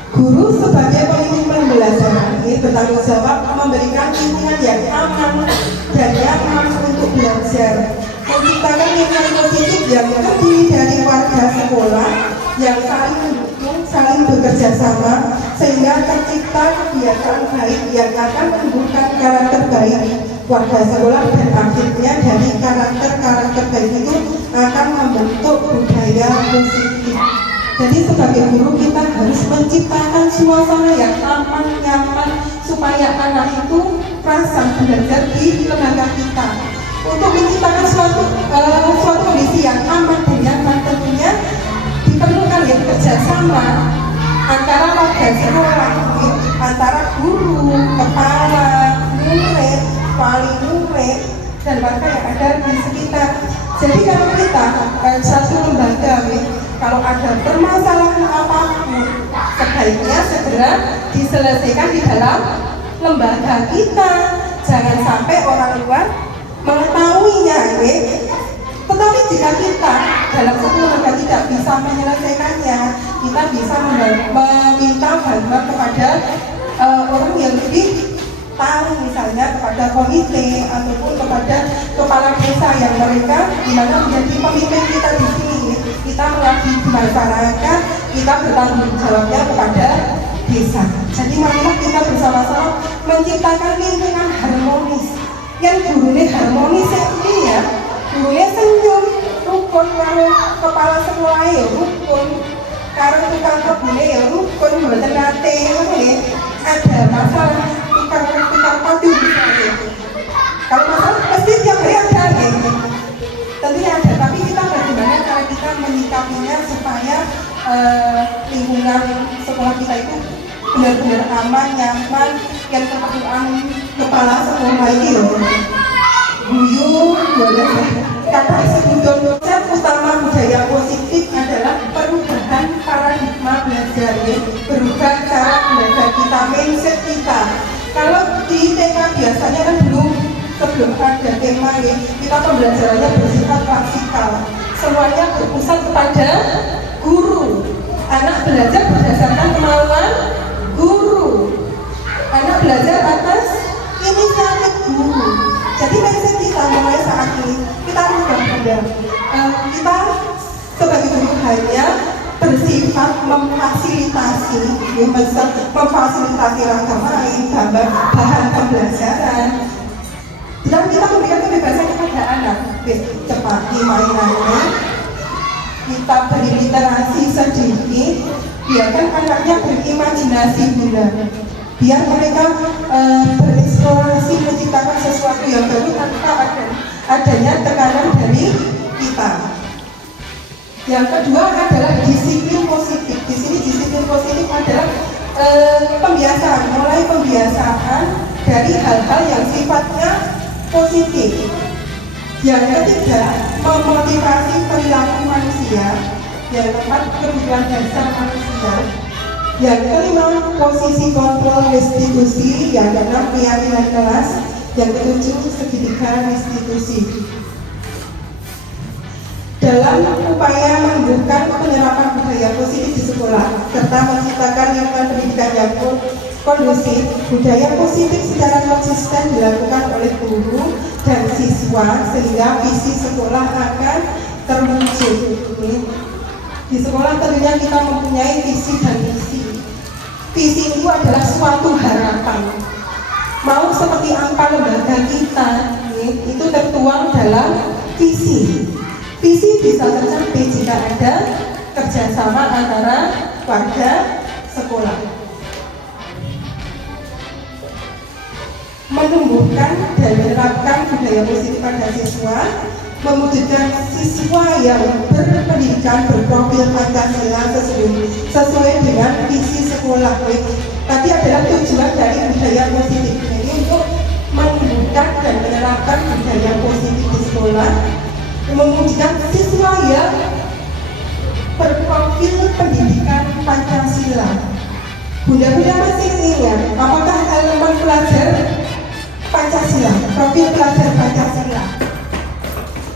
Guru sebagai pemimpin pembelajaran bertanggung jawab memberikan lingkungan yang aman dan nyaman untuk belajar, menciptakan lingkungan positif yang terdiri dari warga sekolah yang saling mendukung, saling bekerja sama, sehingga tercipta kebiasaan baik yang akan menumbuhkan karakter baik warga sekolah, dan akhirnya dari karakter baik itu akan membentuk budaya positif. Jadi sebagai guru kita harus menciptakan suasana yang aman, nyaman, supaya anak itu rasa belajar di lembaga kita. Untuk menciptakan suatu kondisi yang aman dan nyaman, tentunya diperlukan ya kerjasama antara warga sekolah, antara guru, kepala, murid, wali murid, dan warga yang ada di sekitar. Jadi kalau kita satu lembaga, kalau ada permasalahan apapun, sebaiknya segera diselesaikan di dalam lembaga kita. Jangan sampai orang luar mengetahuinya, tetapi jika kita dalam satu lembaga tidak bisa menyelesaikannya, kita bisa meminta bantuan kepada orang yang lebih tahu, misalnya kepada komite ataupun kepada kepala desa yang mereka dimana menjadi pemimpin kita di sini. Kita mengabdi di masyarakat, kita bertanggung jawabnya kepada desa. Jadi marilah kita bersama-sama menciptakan lingkungan harmonis. Yang gurunya harmonis ini ya, gurunya senyum, rukun, karo kepala sekolah ya rukun, karo tukang kebunnya ya rukun, mboten nate ada masalah tukang padu misalnya. Kalau masalah pasti tiap hari ada tentunya ada, tapi kita bagaimana cara kita menyikapinya supaya lingkungan sekolah kita itu benar-benar aman, nyaman. Yang keperluan kepala sekolah ini loh guyu, kata sebutun. Konsep utama budaya positif adalah perubahan paradigma belajar, berubah cara belajar kita, mindset kita. Kalau di TK biasanya kan sebelum ada tema kita pembelajarannya bersifat klasikal, semuanya berpusat kepada guru. Anak belajar berdasarkan kemauan guru, anak belajar atas inisiatif guru. Jadi mindset kita mulai saat ini kita rubah. Kita sebagai guru hanya bersifat memfasilitasi ragam lain, bahan pembelajaran, dan kita memberikan kebebasan kepada anak. Cepat mainannya, kita beri literasi sedikit, biarkan anaknya berimajinasi benar, biar mereka bereksplorasi, menciptakan sesuatu yang baru tanpa adanya tekanan dari kita. Yang kedua adalah disiplin positif. Di sini disiplin positif adalah pembiasaan, mulai pembiasaan dari hal-hal yang sifatnya positif. Yang ketiga, memotivasi perilaku manusia. Yang keempat, kebutuhan dasar manusia. Yang kelima, posisi kontrol restitusi. Yang keenam, keyakinan kelas. Yang ketujuh, segitiga restitusi. dalam upaya menumbuhkan penerapan budaya positif di sekolah serta menciptakan lingkungan pendidikan yang kondusif. Budaya positif secara konsisten dilakukan oleh guru dan siswa sehingga visi sekolah akan terwujud. Di sekolah tentunya kita mempunyai visi dan misi. Visi itu adalah suatu harapan. Mau seperti apa lembaga kita, itu tertuang dalam visi. Visi bisa tercapai jika ada kerjasama antara warga sekolah. Menumbuhkan dan menerapkan budaya positif pada siswa, mewujudkan siswa yang berpendidikan berprofil Pancasila sesuai dengan visi sekolah. Tadi adalah tujuan dari budaya positif. Jadi untuk menumbuhkan dan menerapkan budaya positif di sekolah, mewujudkan siswa yang berprofil pendidikan Pancasila. Bunda-bunda masih ingat apakah elemen pelajar Pancasila, profil pelajar Pancasila?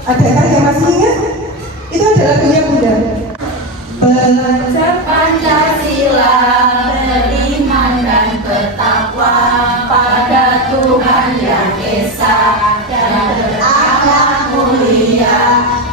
Adakah yang masih ingat? Itu adalah punya Bunda. Belajar Pancasila, beriman dan bertakwa pada Tuhan Yang Esa dan berakhlak mulia,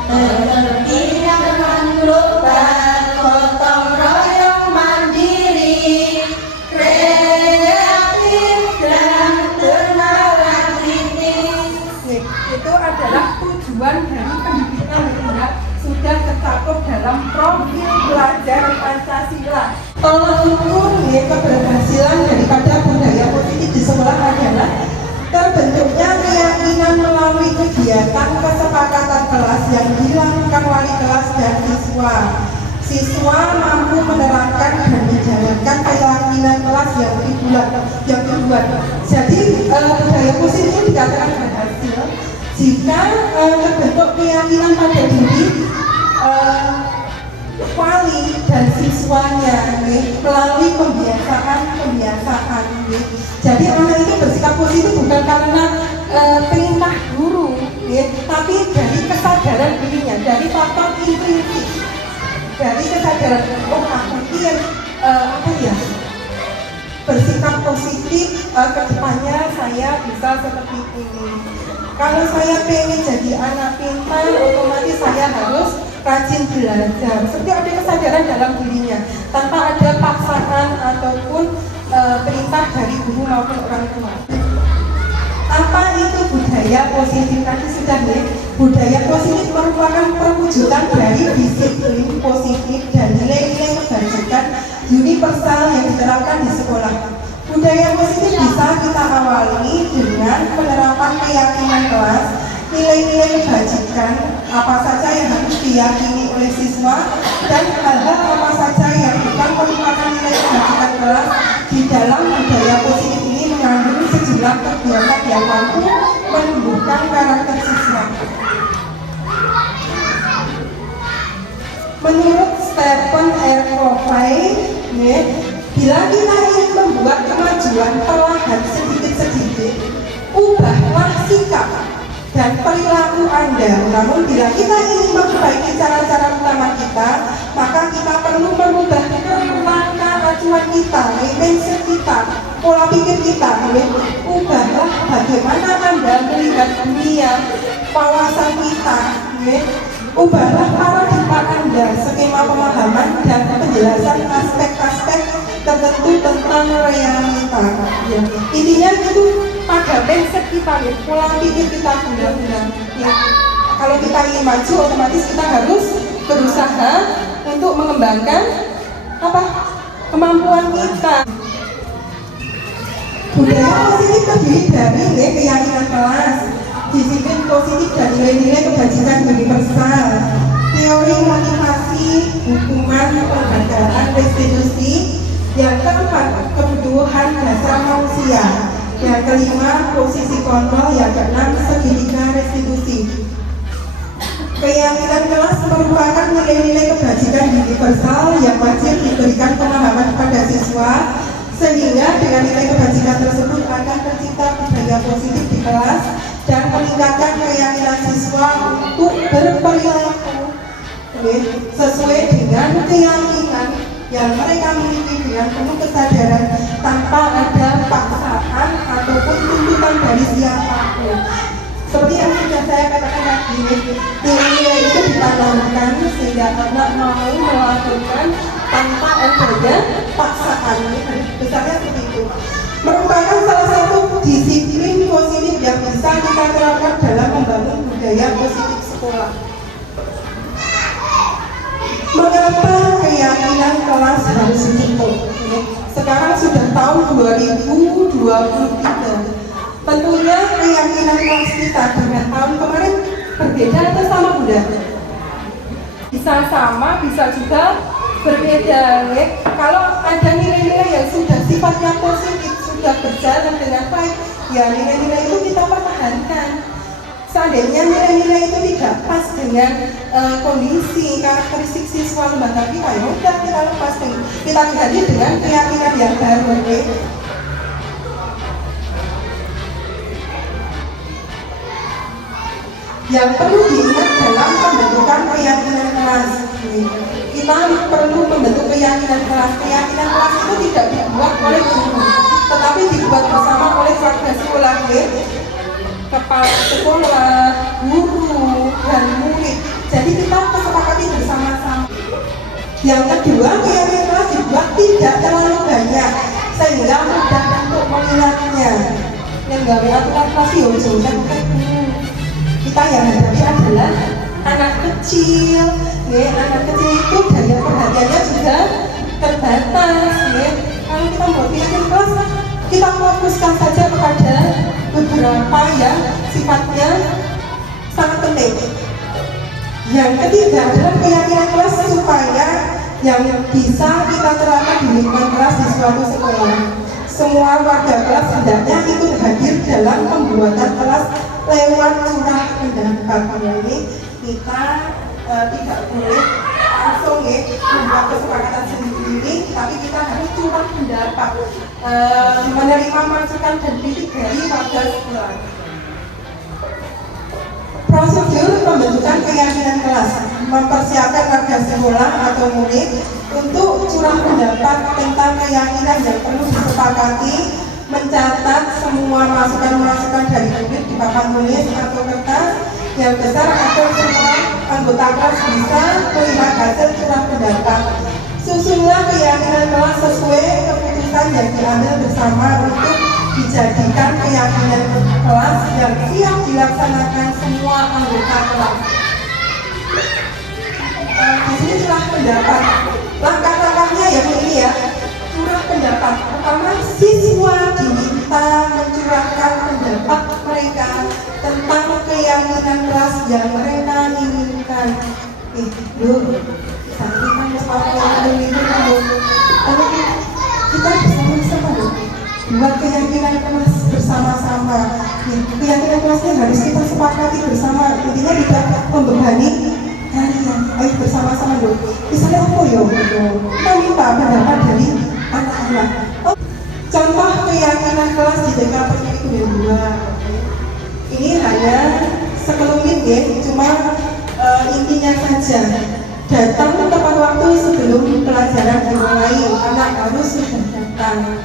bekerja dengan global, gotong royong mandiri, kreatif dan bernalar kritis. Itu adalah tujuan dari pendidikan yang sudah tercakup dalam profil pelajar Pancasila. Tolak ukur keberhasilan daripada budaya positif di sekolah adalah terbentuknya keyakinan melalui kegiatan kesepakatan kelas yang dilakukan wali kelas dan siswa. Siswa mampu menerapkan dan menjalankan keyakinan kelas yang dibuat. Jadi budaya positif itu dikatakan berhasil jika terbentuk keyakinan pada diri wali dan siswanya melalui pembiasaan. Jadi anak itu bersikap positif bukan karena perintah guru, tapi dari kesadaran dirinya, dari faktor intrinsik, dari kesadaran aku ingin bersikap positif, kedepannya saya bisa seperti ini. Kalau saya pengen jadi anak pintar, otomatis saya harus rajin belajar. Seperti ada kesadaran dalam dirinya, tanpa ada paksaan ataupun perintah dari guru maupun orang tua. Apa itu budaya positif? Tadi sudah budaya positif merupakan perwujudan dari disiplin positif dan nilai-nilai kebajikan universal yang diterapkan di sekolah. Budaya positif bisa kita awali dengan penerapan keyakinan kelas, nilai-nilai kebajikan apa saja yang harus diyakini oleh siswa, dan hal-hal apa saja yang bukan merupakan nilai kebajikan kelas. Di dalam budaya positif ini mengandung sejumlah kegiatan yang mampu menumbuhkan karakter siswa. Menurut Stephen R. Covey, bila kita ingin membuat kemajuan perlahan sedikit-sedikit, ubahlah sikap dan perilaku Anda. Namun bila kita ingin memperbaiki cara-cara utama kita, maka kita perlu merubah kerangka acuan kita, mindset kita, pola pikir kita. Ubahlah bagaimana Anda melihat dunia, wawasan kita. Ubahlah paradigma Anda, skema pemahaman dan penjelasan aspek-aspek tertentu tentang realita. Intinya itu pada mindset kita, pola pikir kita benar-benar. Kalau kita ingin maju, otomatis kita harus berusaha untuk mengembangkan kemampuan kita. Budaya positif terdiri dari keyakinan kelas, disiplin positif dan nilai-nilai kebajikan universal, teori motivasi, hukuman, penghargaan, restitusi. Yang keempat, kebutuhan dasar manusia. Yang kelima, posisi kontrol. Yang keenam, segitiga restitusi. Keyakinan kelas merupakan nilai-nilai kebajikan universal yang wajib diberikan pemahaman kepada siswa, sehingga dengan nilai kebajikan tersebut akan tercipta budaya positif di kelas dan meningkatkan keyakinan siswa untuk berperilaku sesuai dengan keyakinan yang mereka miliki dengan penuh kesadaran tanpa ada paksaan ataupun tuntutan dari siapapun. Seperti yang sudah saya katakan tadi, nilai-nilai itu ditanamkan sehingga anak mau melakukan tanpa adanya paksaan. Besarnya seperti itu. Merupakan salah satu disiplin positif yang bisa kita terapkan dalam membangun budaya positif sekolah. Mengapa keyakinan kelas harus dibentuk? Sekarang sudah tahun 2023. Tentunya keyakinan kelas kita dengan tahun kemarin berbeda atau sama, Bunda? Bisa sama, bisa juga berbeda. Kalau ada nilai-nilai yang sudah sifatnya positif, sudah berjalan dengan baik, ya nilai-nilai itu kita pertahankan. Seandainya nilai-nilai itu tidak pas dengan kondisi karakteristik siswa lembaga kita, ya udah kita lepas, kita ganti dengan keyakinan yang baru. Yang perlu diingat dalam pembentukan keyakinan kelas, kita perlu membentuk keyakinan kelas. Keyakinan kelas itu tidak dibuat oleh guru, tetapi dibuat bersama oleh warga sekolah, kepala sekolah, guru, dan murid. Jadi kita kesepakati bersama-sama. Yang kedua, keyakinan kelas dibuat tidak terlalu banyak sehingga mudah untuk mengingatnya. Yang nggak aturan kelas kita yang hadapi adalah anak kecil, anak kecil itu daya perhatiannya juga terbatas. Kalau kita buat keyakinan kelas, kita fokuskan saja kepada beberapa yang sifatnya sangat penting. Yang ketiga adalah keyakinan kelas supaya yang bisa kita terapkan di lingkungan kelas di suatu sekolah. Semua warga kelas hendaknya ikut hadir dalam pembuatan kelas lewat curah pendapat. Ini kita tidak boleh langsung membuat kesepakatan sendiri, tapi kita harus curah pendapat, menerima masukan dan kritik dari warga sekolah. Prosedur pembentukan keyakinan kelas: mempersiapkan warga sekolah atau murid untuk curah pendapat tentang keyakinan yang perlu disepakati, mencatat semua masukan-masukan dari murid di papan tulis atau kertas yang besar agar semua anggota kelas bisa melihat hasil curah pendapat. Susunlah keyakinan kelas sesuai keputusan yang diambil bersama untuk dijadikan keyakinan kelas yang siap dilaksanakan semua anggota kelas. Di sini curah pendapat. Langkah-langkahnya ya ini ya. Curah pendapat. Pertama, siswa diminta mencurahkan pendapat mereka tentang keyakinan kelas yang mereka inginkan. Sampaikan sesuatu yang itu tapi kita bersama-sama buat keyakinan kelas bersama-sama. Keyakinan kelasnya harus kita sepakati bersama. Intinya tidak membebani kalian. Ayo bersama-sama dulu. Misalnya apa ya? Kita minta pendapat dari anak-anak. Contoh keyakinan kelas di TKP itu dua. Ini hanya sekelumit ya, cuma intinya saja. Datang tepat waktu sebelum pelajaran dimulai, anak harus sudah datang.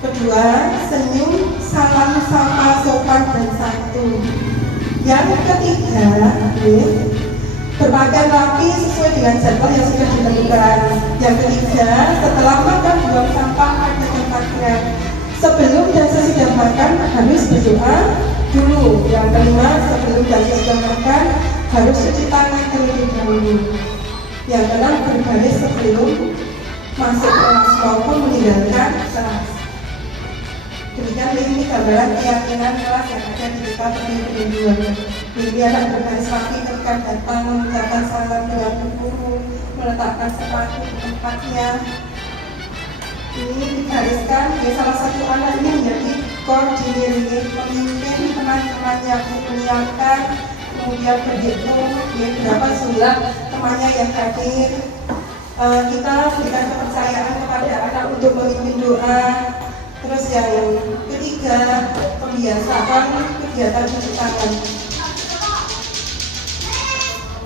Kedua, senyum, salam, sapa, sopan, dan santun. Yang ketiga, berpakaian rapi sesuai dengan jadwal yang sudah ditentukan. Yang ketiga, setelah makan buang sampah pada tempatnya. Sebelum dan sesudah makan harus berdoa dulu. Yang kelima, sebelum dan sesudah makan harus cuci tangan terlebih dahulu. Yang keenam, berbaris sebelum masuk kelas maupun meninggalkan kelas. Demikian ini gambaran keyakinan kelas yang ada di TKP kedua. Ini anak berbaris rapi ketika datang, mengucapkan salam dengan guru, meletakkan sepatu di tempatnya. Ini digariskan, salah satu anak ini menjadi koordinator, pemimpin teman-temannya, menyiapkan, kemudian berhitung berapa jumlah temannya yang hadir. Kita berikan kepercayaan kepada anak untuk memimpin doa. Terus yang ketiga, pembiasaan kegiatan cuci tangan.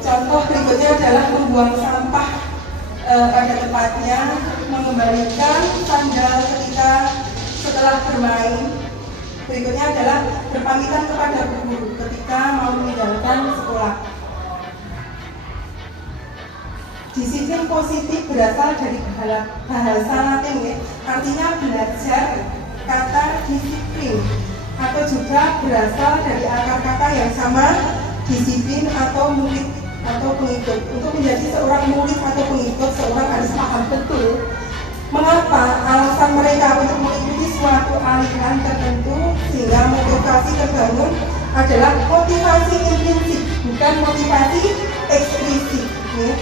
Contoh berikutnya adalah membuang sampah pada tempatnya, mengembalikan sandal ketika setelah bermain. Berikutnya adalah berpamitan kepada guru ketika mau meninggalkan sekolah. Disiplin positif berasal dari bahasa Latin, ya. Artinya belajar kata disiplin, atau juga berasal dari akar kata yang sama, disiplin atau murid atau pengikut. Untuk menjadi seorang murid atau pengikut, seorang harus paham betul mengapa alasan mereka untuk mengikuti suatu aliran tertentu, sehingga motivasi terbangun adalah motivasi intrinsik, bukan motivasi eksplisit. Ya.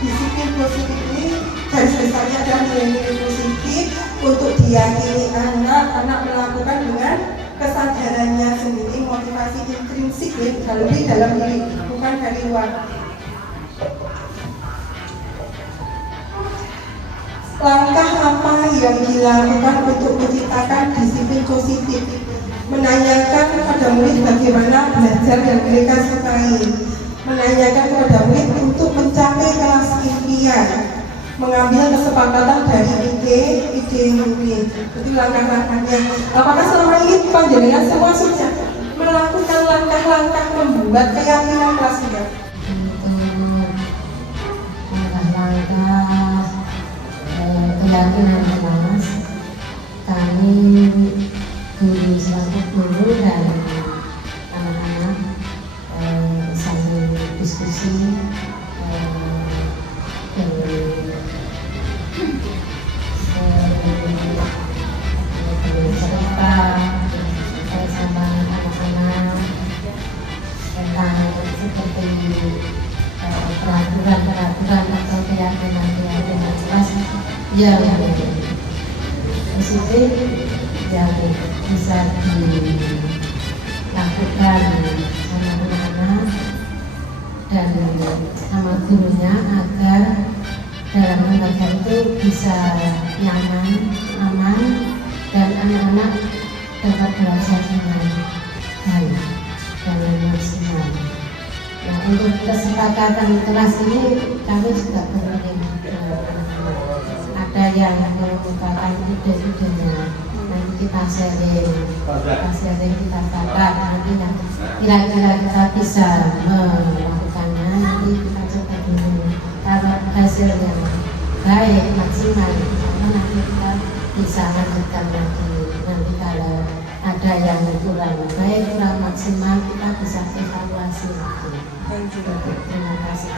Disiplin positif ini garis besarnya adalah nilai-nilai positif untuk diyakini anak-anak melakukan dengan kesadarannya sendiri, motivasi intrinsik, ya, lebih dalam diri, bukan dari luar. Langkah apa yang dilakukan untuk menciptakan disiplin positif? Menanyakan kepada murid bagaimana belajar yang mereka sukai, menanyakan kepada murid untuk mencapai kelas impian, mengambil kesepakatan dari ide murid. Itu langkah-langkahnya. Apakah selama ini panjenengan semua sudah melakukan langkah-langkah membuat keyakinan kelas 3? Langkah-langkah keyakinan kelas, kami guru selaku guru dan anak-anak saling diskusi cerita sama anak-anak tentang seperti peraturan atau keyakinan kelas yang positif yang bisa dilakukan sama anak-anak dan sama gurunya agar dalam lembaga itu bisa nyaman, aman, dan anak-anak dapat belajar dengan baik dan maksimal. Nah, untuk kesepakatan kelas ini kami juga berunding ada yang mengungkapkan ide-idenya, nanti kita sharing, kita dapat nanti yang kira-kira kita bisa melakukannya, nanti kita coba dulu. Kalau hasil yang baik maksimal, nanti kita bisa lanjutkan lagi. Nanti kalau ada yang kurang baik, kurang maksimal, kita bisa evaluasi lagi. Terima kasih.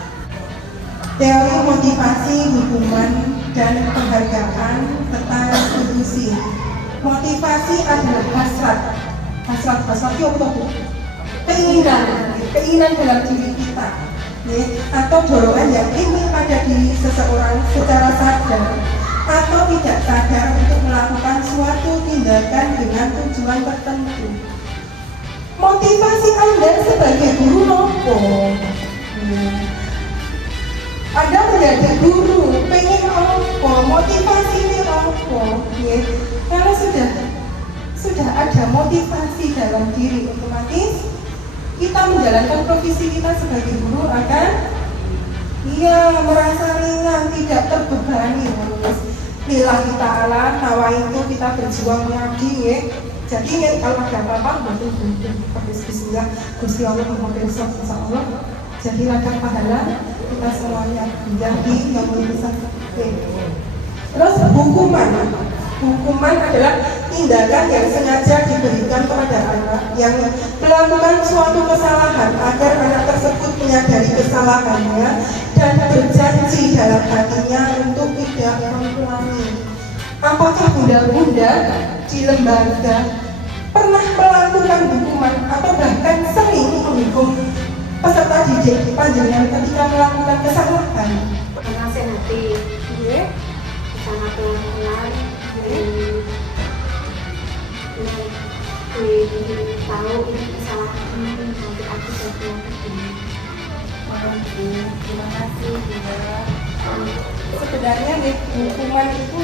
Teori motivasi, hukuman, dan penghargaan serta restitusi. Motivasi adalah hasrat itu apa? Keinginan dalam diri kita, ya, atau dorongan yang ingin pada diri seseorang secara sadar atau tidak sadar untuk melakukan suatu tindakan dengan tujuan tertentu. Motivasi Anda sebagai guru nopo? Anda menjadi guru, pengen apa? Motivasi ini apa? Ya. Kalau sudah ada motivasi dalam diri, otomatis kita menjalankan profesi kita sebagai guru akan merasa ringan, tidak terbebani. Lillahi ta'ala, nawaitu kita berjuang mengabdi, ya. Jadi kalau ada apa-apa, bismillah, Gusti Allah mengoperasi insya-Allah. Jadi ladang pahala kita semuanya menjadi yang bisa. Terus hukuman adalah tindakan yang sengaja diberikan kepada anak yang melakukan suatu kesalahan agar anak tersebut menyadari kesalahannya dan berjanji dalam hatinya untuk tidak mengulangi. Apakah bunda-bunda di lembaga pernah melakukan hukuman atau bahkan sering menghukum peserta didik panjenengan ketika melakukan kesalahan? Menasehati, sama pelan-pelan, tahu ini kesalahan ini, nanti aku jadi begini. Terima kasih juga. Sebenarnya hukuman itu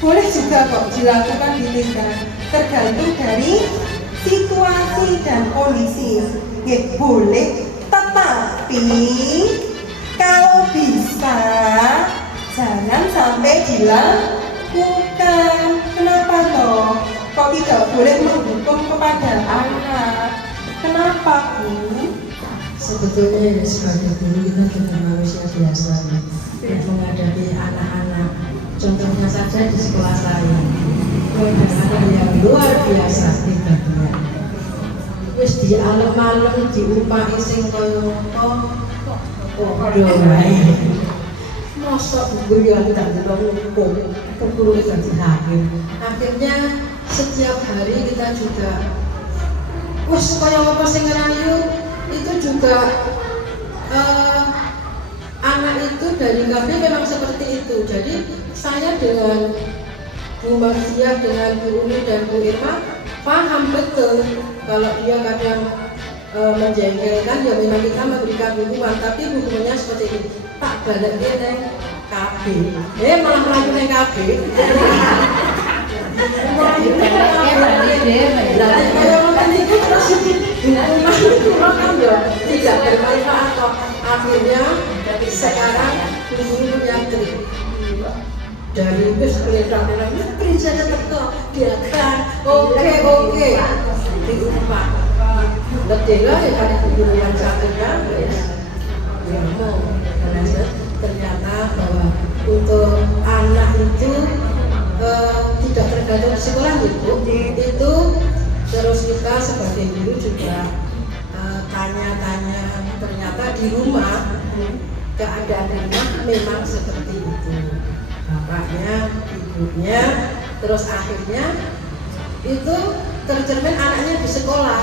boleh juga kok dilakukan di tingkat, tergantung dari situasi dan kondisi. Ya, boleh, tetapi kalau bisa jangan sampai dilakukan. Kenapa toh? Kok tidak boleh menghukum kepada anak? Kenapa, Bu? Sebetulnya ya sebagai guru kita juga manusia biasa yang menghadapi anak-anak. Contohnya saja di sekolah saya, ada yang luar biasa hebatnya. Terus di alam-alam diumpaki sing kaya padha wae. Masa guru yang tidak hukum, guru tidak dihakim. Akhirnya setiap hari kita juga kaya apa sing ngerayu itu juga anak itu dari kami memang seperti itu. Jadi saya dengan Bu Marziah, dengan Bu Umi dan Bu Irma paham betul kalau dia kadang menjengkelkan, ya memang kita memberikan hukuman, tapi hukumannya seperti ini. Tak balik neng KB, malah melayu neng KB. Tidak bermanfaat kok. Akhirnya sekarang guru yang dari bus kelihatan gereja teko dia kan oke diumpah betul ya pada guru yang satunya ya mau ternyata bahwa untuk anak itu tidak tergantung di sekolah itu terus kita sebagai guru juga tanya-tanya, ternyata di rumah keadaan rumah memang seperti itu, bapaknya, ibunya, terus akhirnya itu tercermin anaknya di sekolah.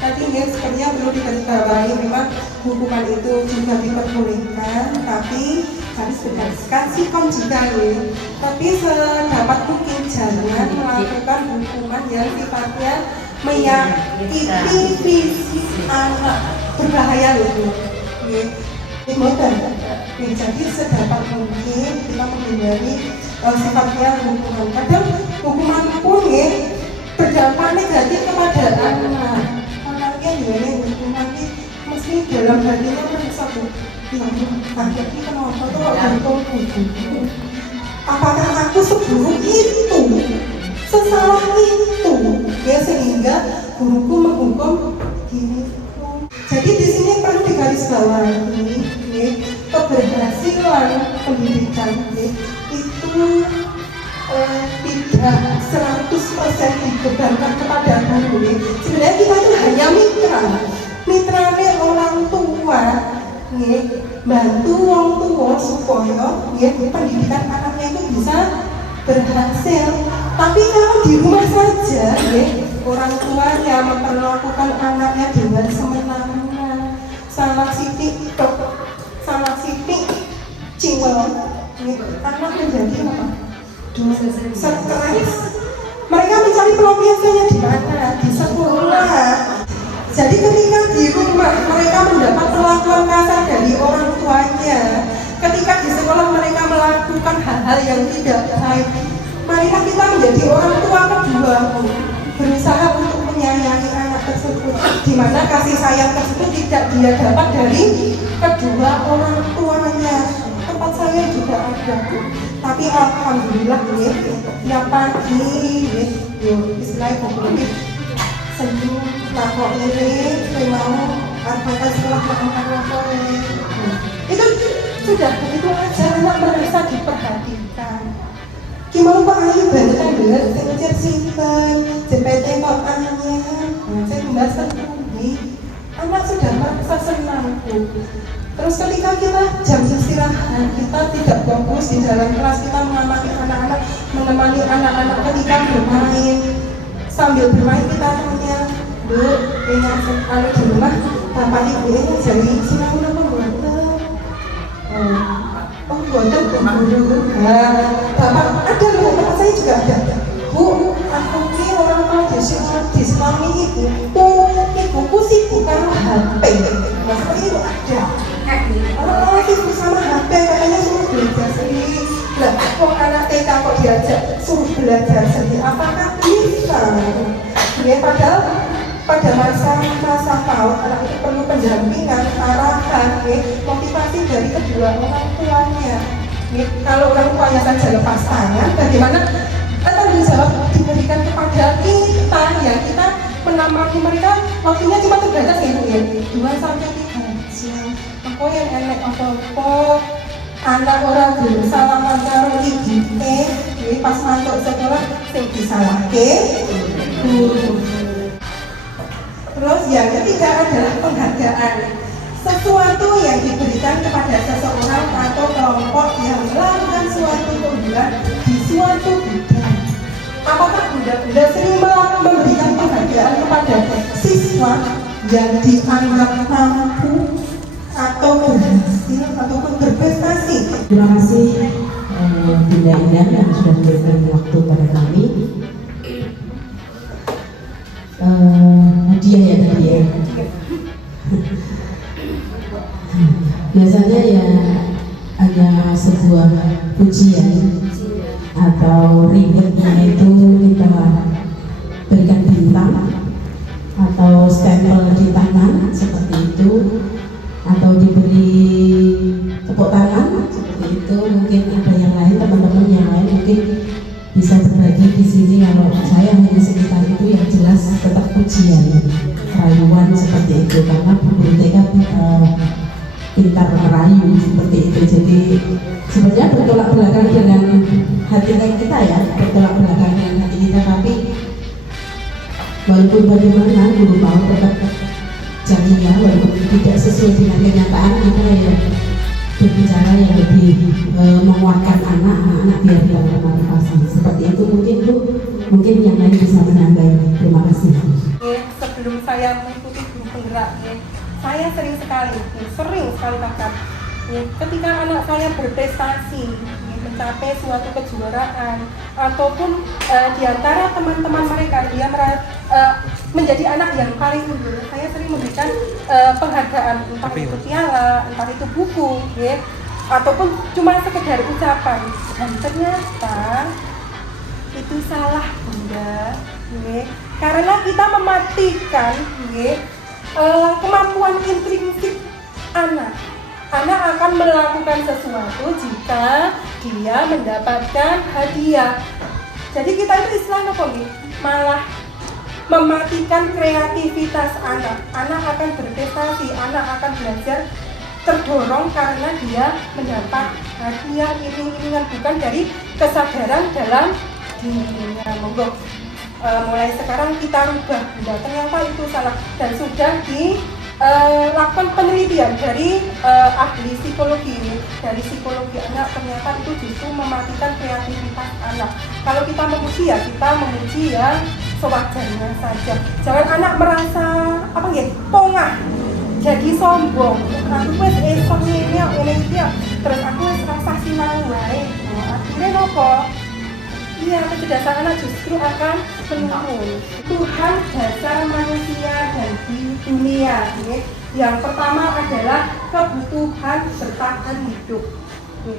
Tadi sepertinya perlu digarisbawahi, memang hukuman itu juga diperbolehkan, tapi harus berdasarkan sikap juga ya. Tapi sedapat mungkin jangan melakukan hukuman yang sifatnya menyakiti fisik anak, berbahaya itu. Jadi sedapat mungkin kita menghindari sifatnya hukuman. Kadang hukuman pun berdampak negatif kepada anak. Anaknya ini hukuman ini mesti dalam hatinya merasa akhirnya kenapa tuh berkumpul. Apakah aku seburuk itu, sesalah itu, ya sehingga guruku menghukum gini. Jadi di sini perlu digarisbawahi, keberhasilan pendidikan itu tidak 100% dibebankan kepada guru. Sebenarnya kita itu hanya mitranya orang tua, bantu orang tua supaya pendidikan anaknya itu bisa berhasil. Tapi kalau di rumah saja, orang tuanya memperlakukan anaknya dengan semena-mena, salah sitik ciwel, anak menjadi apa? Stres. Mereka mencari pelampiasannya di mana? Di sekolah. Jadi ketika di rumah mereka mendapat perlakuan kasar dari orang tuanya, ketika di sekolah mereka melakukan hal-hal yang tidak baik, marilah kita menjadi orang tua kedua, berusaha untuk menyayangi anak tersebut, di mana kasih sayang tersebut tidak dia dapat dari kedua orang tuanya. Tempat saya juga ada, tapi alhamdulillah yang pagi istilahnya publik senyum lapor ini mau apa setelah makan lapor itu sudah begitu aja, anak merasa diperhatikan. Gimana Pak Ayu banget kan dengar saya ngejar simpen JPT kok anaknya saya membahas anak sudah merasa senang. Terus ketika kita jam istirahat, kita tidak fokus di dalam kelas, kita menemani anak-anak ketika bermain. Sambil bermain kita tanya, Bu, kalau di rumah bapak ibu ini jadi sinau apa buatan? Oh buatan guru. Bapak ada loh, bapak saya juga ada. Bu, aku ini orang tua di suami ibuku sibuk sama HP. Nah seperti itu ada. Oh sibuk sama HP, katanya suruh belajar sendiri. Lah kok anak TK kok diajak suruh belajar sendiri? Apakah bisa? Ya, padahal pada masa PAUD anak itu perlu pendampingan, arahan, ya, motivasi dari kedua orang tuanya. Ya, kalau orang tuanya saja lepas tangan, bagaimana tanggung jawab diberikan kepada kita, ya kita menamani mereka waktunya cuma terbatas ya Bu ya, 2 sampai 3 jam. Aku yang enek apa-apa anak orang dulu salaman karo ibune, pas masuk sekolah sing disalahke guru. Terus yang ketiga adalah penghargaan. Sesuatu yang diberikan kepada seseorang atau kelompok yang melakukan suatu keunggulan di suatu bidang. Apakah Bunda sering memberikan penghargaan kepada siswa yang dianggap mampu atau berhasil ataupun berprestasi? Terima kasih Bunda Indah yang sudah memberikan waktu pada kami. Hadiah ya tadi ya. Biasanya ya ada sebuah pujian atau rewardnya itu kita berikan bintang atau stempel di tangan seperti itu, atau diberi tepuk tangan seperti itu. Mungkin ada yang lain, teman-teman yang lain mungkin bisa berbagi di sini. Kalau saya hanya sekitar itu yang jelas tetap pujian, rayuan seperti itu, karena guru TK pintar merayu seperti itu. Jadi sebenarnya bertolak belakang dengan hati kita ya, bertolak belakang dengan hati kita, tapi walaupun bagaimana guru mau tetap jadinya walaupun tidak sesuai dengan kenyataan, kita ya berbicara yang lebih menguatkan anak-anak biar tidak termotivasi seperti itu. Mungkin yang lain bisa menambah. Terima kasih. Sebelum saya mengikuti guru penggerak, saya sering sekali bahkan ketika anak saya berprestasi, mencapai suatu kejuaraan ataupun di antara teman-teman mereka dia menjadi anak yang paling unggul, saya sering memberikan penghargaan, entah itu piala, entah itu buku, ya, ataupun cuma sekedar ucapan. Dan ternyata itu salah Bunda, ya, karena kita mematikan, ya, kemampuan intrinsik anak. Anak akan melakukan sesuatu jika dia mendapatkan hadiah. Jadi kita itu istilahnya apa nih? Malah mematikan kreativitas anak. Anak akan berprestasi, anak akan belajar terdorong karena dia mendapat hadiah, iring-iringan, bukan dari kesadaran dalam dirinya. Monggo mulai sekarang kita rubah, Bunda. Ternyata itu salah dan sudah lakukan penelitian dari ahli psikologi ini, dari psikologi anak. Ternyata itu justru mematikan kreativitas anak. Kalau kita memuji ya kita memuji yang sewajarnya saja. Jangan anak merasa pongah, jadi sombong. Aku wis esok ini terus aku wis rasa sinau wae. Akhirnya nopo? Iya, kecerdasan anak justru akan menurun. Tuhan dasar manusia dan di dunia. Ya. Yang pertama adalah kebutuhan bertahan hidup. Ya.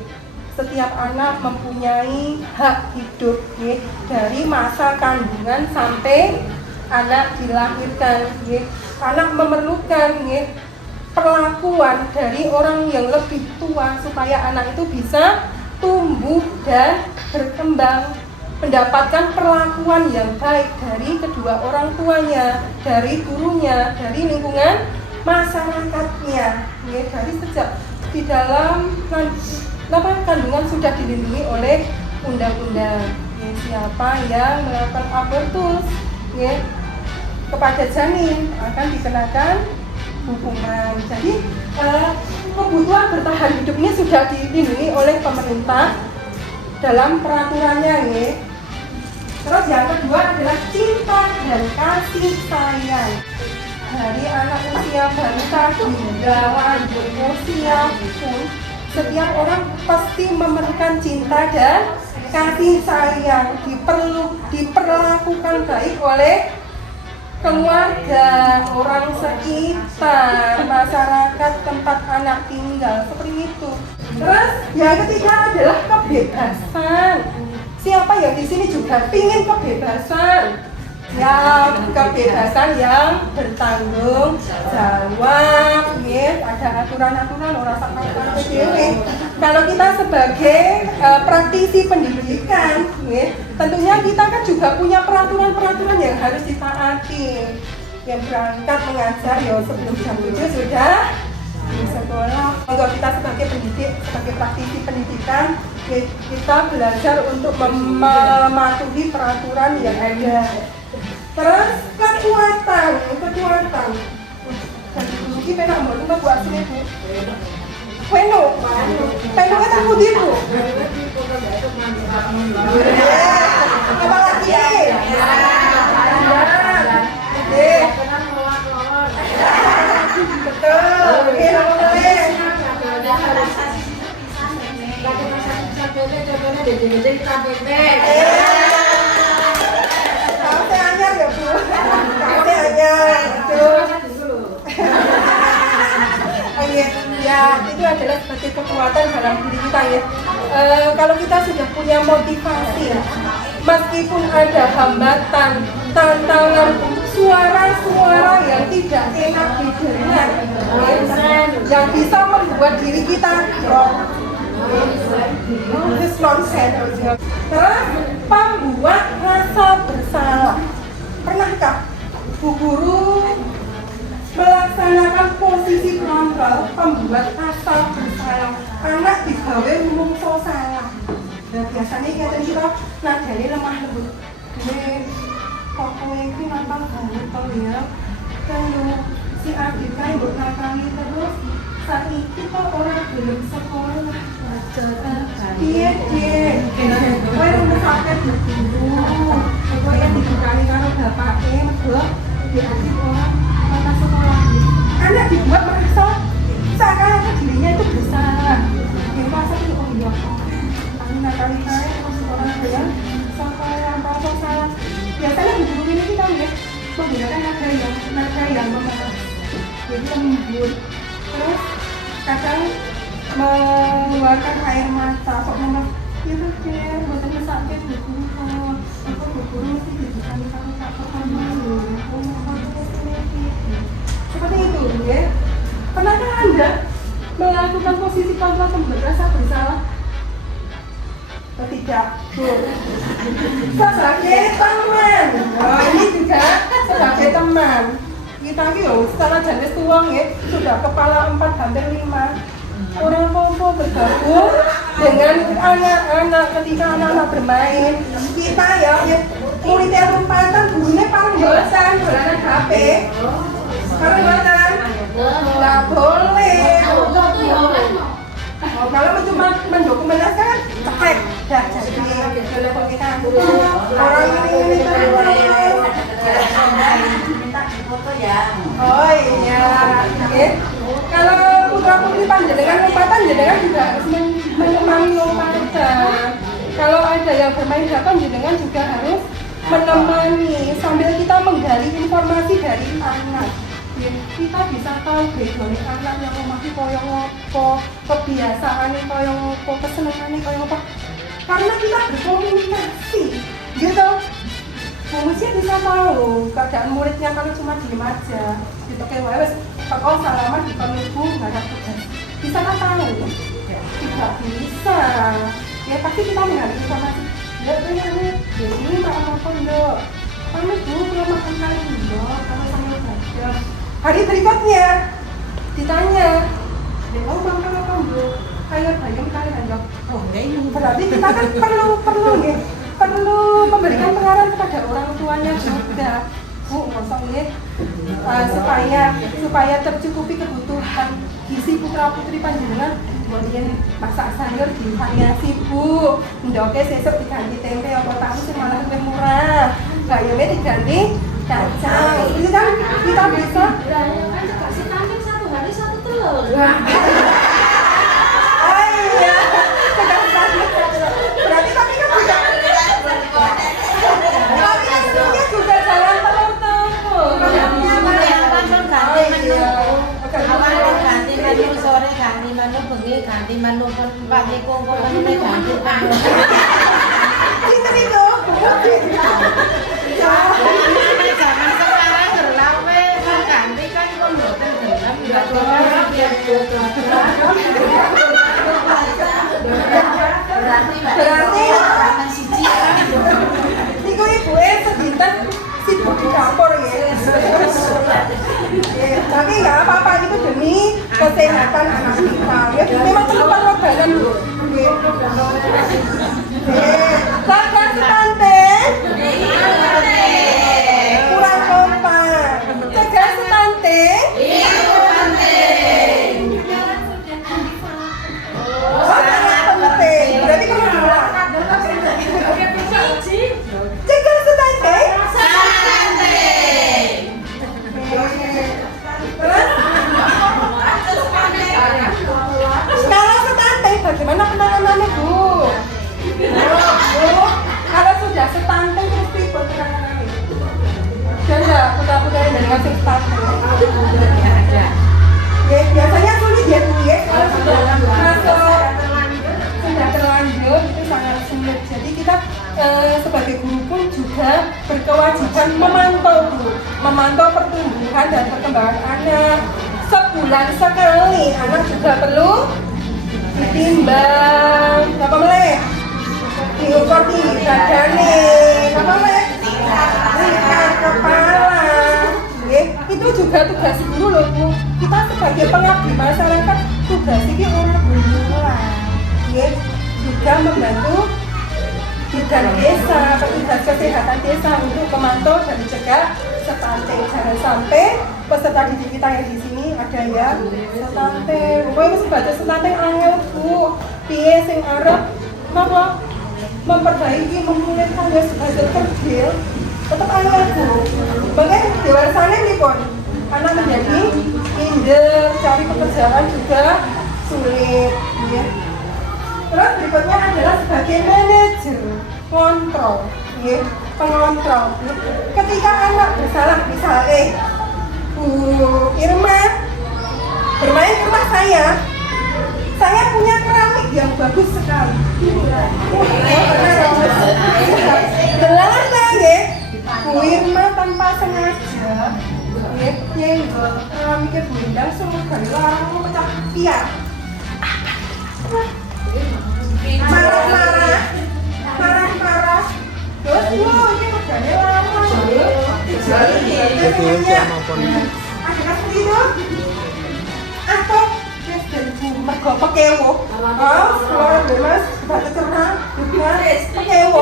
Setiap anak mempunyai hak hidup, ya, dari masa kandungan sampai anak dilahirkan. Ya. Anak memerlukan, ya, perlakuan dari orang yang lebih tua supaya anak itu bisa tumbuh dan berkembang, mendapatkan perlakuan yang baik dari kedua orang tuanya, dari gurunya, dari lingkungan masyarakatnya. Ya, dari sejak di dalam kandungan sudah dilindungi oleh undang-undang. Ya, siapa yang melakukan abortus, ya, kepada janin akan dikenakan hukuman. Jadi kebutuhan bertahan hidupnya sudah dilindungi oleh pemerintah dalam peraturannya, ya. Terus yang kedua adalah cinta dan kasih sayang. Dari anak usia balita hingga lanjut usia pun, setiap orang pasti memerlukan cinta dan kasih sayang, diperlakukan baik oleh keluarga, orang sekitar, masyarakat tempat anak tinggal, seperti itu. Terus yang ketiga adalah kebebasan. Siapa yang di sini juga pingin kebebasan? Ya, kebebasan yang bertanggung jawab, ya. Ada aturan-aturan orang sama PDW. Kalau kita sebagai praktisi pendidikan, ya, tentunya kita kan juga punya peraturan-peraturan yang harus ditaati. Yang berangkat mengajar, ya sebelum jam 7 sudah di sekolah. Kalau kita sebagai pendidik, sebagai praktisi pendidikan, kita belajar untuk mematuhi peraturan yang ada. Terus kekuatan. Ini penak mau lupa buat sini Bu. Penak itu putih Bu. Apa lagi? Betul. Kaosnya anyar ya Bu. Kaosnya anyar. Ya, itu adalah sebagai kekuatan dalam diri kita ya. Kalau kita sudah punya motivasi, meskipun ada hambatan, tantangan, suara-suara yang tidak enak didengar, yang bisa membuat diri kita drop. This nonsense. Terus pembuat rasa bersalah. Pernahkah Bu Guru melaksanakan posisi kontrol pembuat rasa bersalah? Anak digawe rumangsa salah. Nah biasanya kita nadane lemah lembut. Kok kowe iki nonton banget to ya. Kalau si Adit kae mbok nakali terus saiki kok ora gelem sekolah. Piye, kowe rumah sakit dulu. Kowe yang dibukani karo bapake mergo diadit orang mata sekolah. Anak dibuat merasa seakan-akan dirinya itu bersalah. Yang merasa itu oh iya kok. Kami nakali kae terus sekolah ya. Sampai apa salah. Biasanya guru ini kita menggunakan nada yang memeras. Jadi lembut. Terus kadang mengeluarkan air mata kok memeras. Ya deh, buatan sakit guru. Aku guru mesti dibukani kami tak pertama seperti itu ya. Pernahkah Anda melakukan posisi kontrol pembuat rasa bersalah? Tidak. Sebagai teman. Nah, ini juga sebagai teman. Kita ini secara jenis tuang ya, sudah kepala 4 hampir 5. Orang popo bergabung dengan anak-anak ketika anak-anak bermain. Kita ya muridnya rumpatan, gurunya paling bosan berlanan HP. Kalau bosan, nggak boleh. Kalau cuma mendokumentasikan, cepat. Dah, jadi kalau kita orang ini minta foto ya. Oh iya, oke. Kalau putra putri panjenengan lompatan, jenengan juga harus menemani lompatan. Kalau ada yang bermain gapan, jenengan juga harus menemani sambil kita menggali informasi dari anak. Kita bisa tahu background anak yang memahami koyo ngopo, kebiasaannya koyo ngopo, kesenangannya koyo ngopo. Karena kita berkomunikasi, gitu. Mesti bisa tahu keadaan muridnya kalau cuma diem aja. Gitu kayak wes, kalau salaman di ibu nggak ada tugas. Bisa kan tahu? Tidak bisa. Ya pasti kita menggali informasi. Ya ini, ini apa dok? Kamu dulu belum makan kali dok, kamu sambil belajar. Hari berikutnya ditanya, kamu makan apa dok? Kayak bayam kali dok. Oh ini berarti kita kan perlu memberikan pengaruh kepada orang tuanya juga. Bu, maksudnya supaya tercukupi kebutuhan gizi putra putri panjenengan. Kemudian masak sayur divariasi Bu. Ndoke sesuk diganti tempe apa tahu sing malah lebih murah. Bayamnya diganti kacang. Itu kan kita bisa. Kan dikasih kambing 1 hari 1 telur. Oh iya. Berarti tapi kan juga. Tapi juga jalan telur-telur. Ganti menu sore, ganti menu bengi, ganti menu pagi kongko, ganti. Itu. kesehatan anak kita. Ya, memang perlu pengorbanan Bu. Kakak stunting. Kurang kompak. Cegah stunting. Oh, sangat penting. Berarti kamu bilang. Cegah stunting. Kalau stunting bagaimana penanganannya Bu? Kalau sudah stunting terus tipe penanganannya. Ada putar-putar dari hasil stunting. Ya, biasanya sulit ya Bu ya. Kalau sudah terlanjur itu sangat sulit. Jadi kita sebagai guru pun juga berkewajiban memantau pertumbuhan dan perkembangan anak. Sebulan sekali anak juga perlu ditimbang, apa boleh? Diukur di badannya, apa boleh? Lihat kepala, itu juga tugas guru loh Bu. Kita sebagai pengabdi masyarakat tugas ini orang bermula, juga membantu bidang desa, petugas kesehatan desa untuk memantau dan mencegah stunting. Jangan sampai peserta didik kita yang di sini ada yang stunting. Pokoknya sebagai stunting angel Bu. Piye sing arep napa memperbaiki memulihkan ya sebagai kerdil tetap angel Bu. Makanya dewasanya nih pun anak menjadi minder, cari pekerjaan juga sulit ya. Terus berikutnya adalah sebagai manajer kontrol, ya, pengontrol. Ketika anak bersalah, misalnya Bu Irma bermain ke rumah saya punya keramik yang bagus sekali. Delala ya, Bu Irma tanpa sengaja, ya, nyenggol keramiknya Bu Indang semua larang memecah piar. Marah-marah terus wow ini kerjanya lama ada seperti itu atau mergo pekewo sekolah bebas baca cerah juga pekewo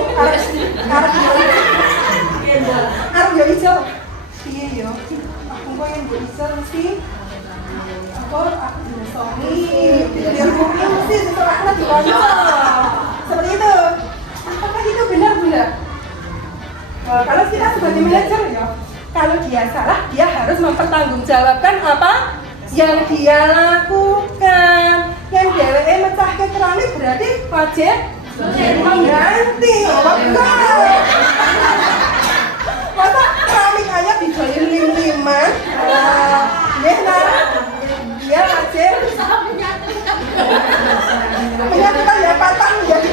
arep yo iso piye yo aku kok yang iso mesti aku disoni biar mungkin mesti sekolahnya dikontrol seperti itu. Apakah itu benar Bunda? Kalau kita sebagai manajer ya, kalau dia salah dia harus mempertanggungjawabkan apa yang dia lakukan. Yang DWE mecah keramik berarti wajib mengganti. Masa keramik aja dijualin lim-liman? Dia wajib menyatukan ya patah menjadi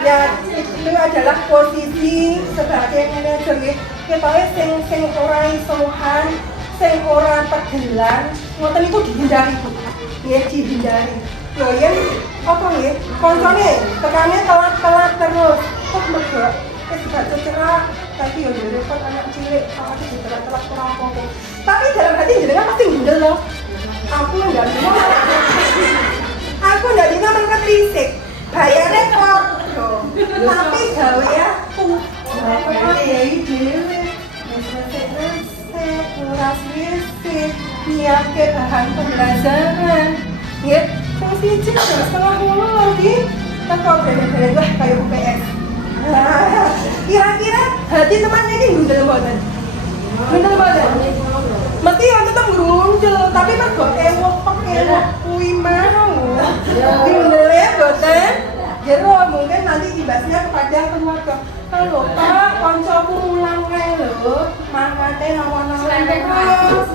ya itu adalah posisi sebagai manajer kita sing ora isohan sing ora tegelan ngoten itu dihindari Bu ya dihindari yo yen apa nggih koncone tekane telat-telat terus kok mergo wis baca cerah tapi yo repot anak cilik apa sih telat-telat ora apa-apa tapi dalam hati jenengan pasti ngundel loh aku enggak bisa mengkritik bayarnya podo tapi gawe aku dari dewe resek kuras resek niatke bahan pembelajaran ya terus siji setengah mulu lagi teko beda-beda lah kayak UPS kira-kira hati temannya ini ngundel mboten mesti yang tetap ngerundel tapi mergo ewok kuwi mau ngundelnya boten jero mungkin nanti imbasnya kepada keluarga halo Pak koncoku mulang kae lho mangkate nawan-nawan terus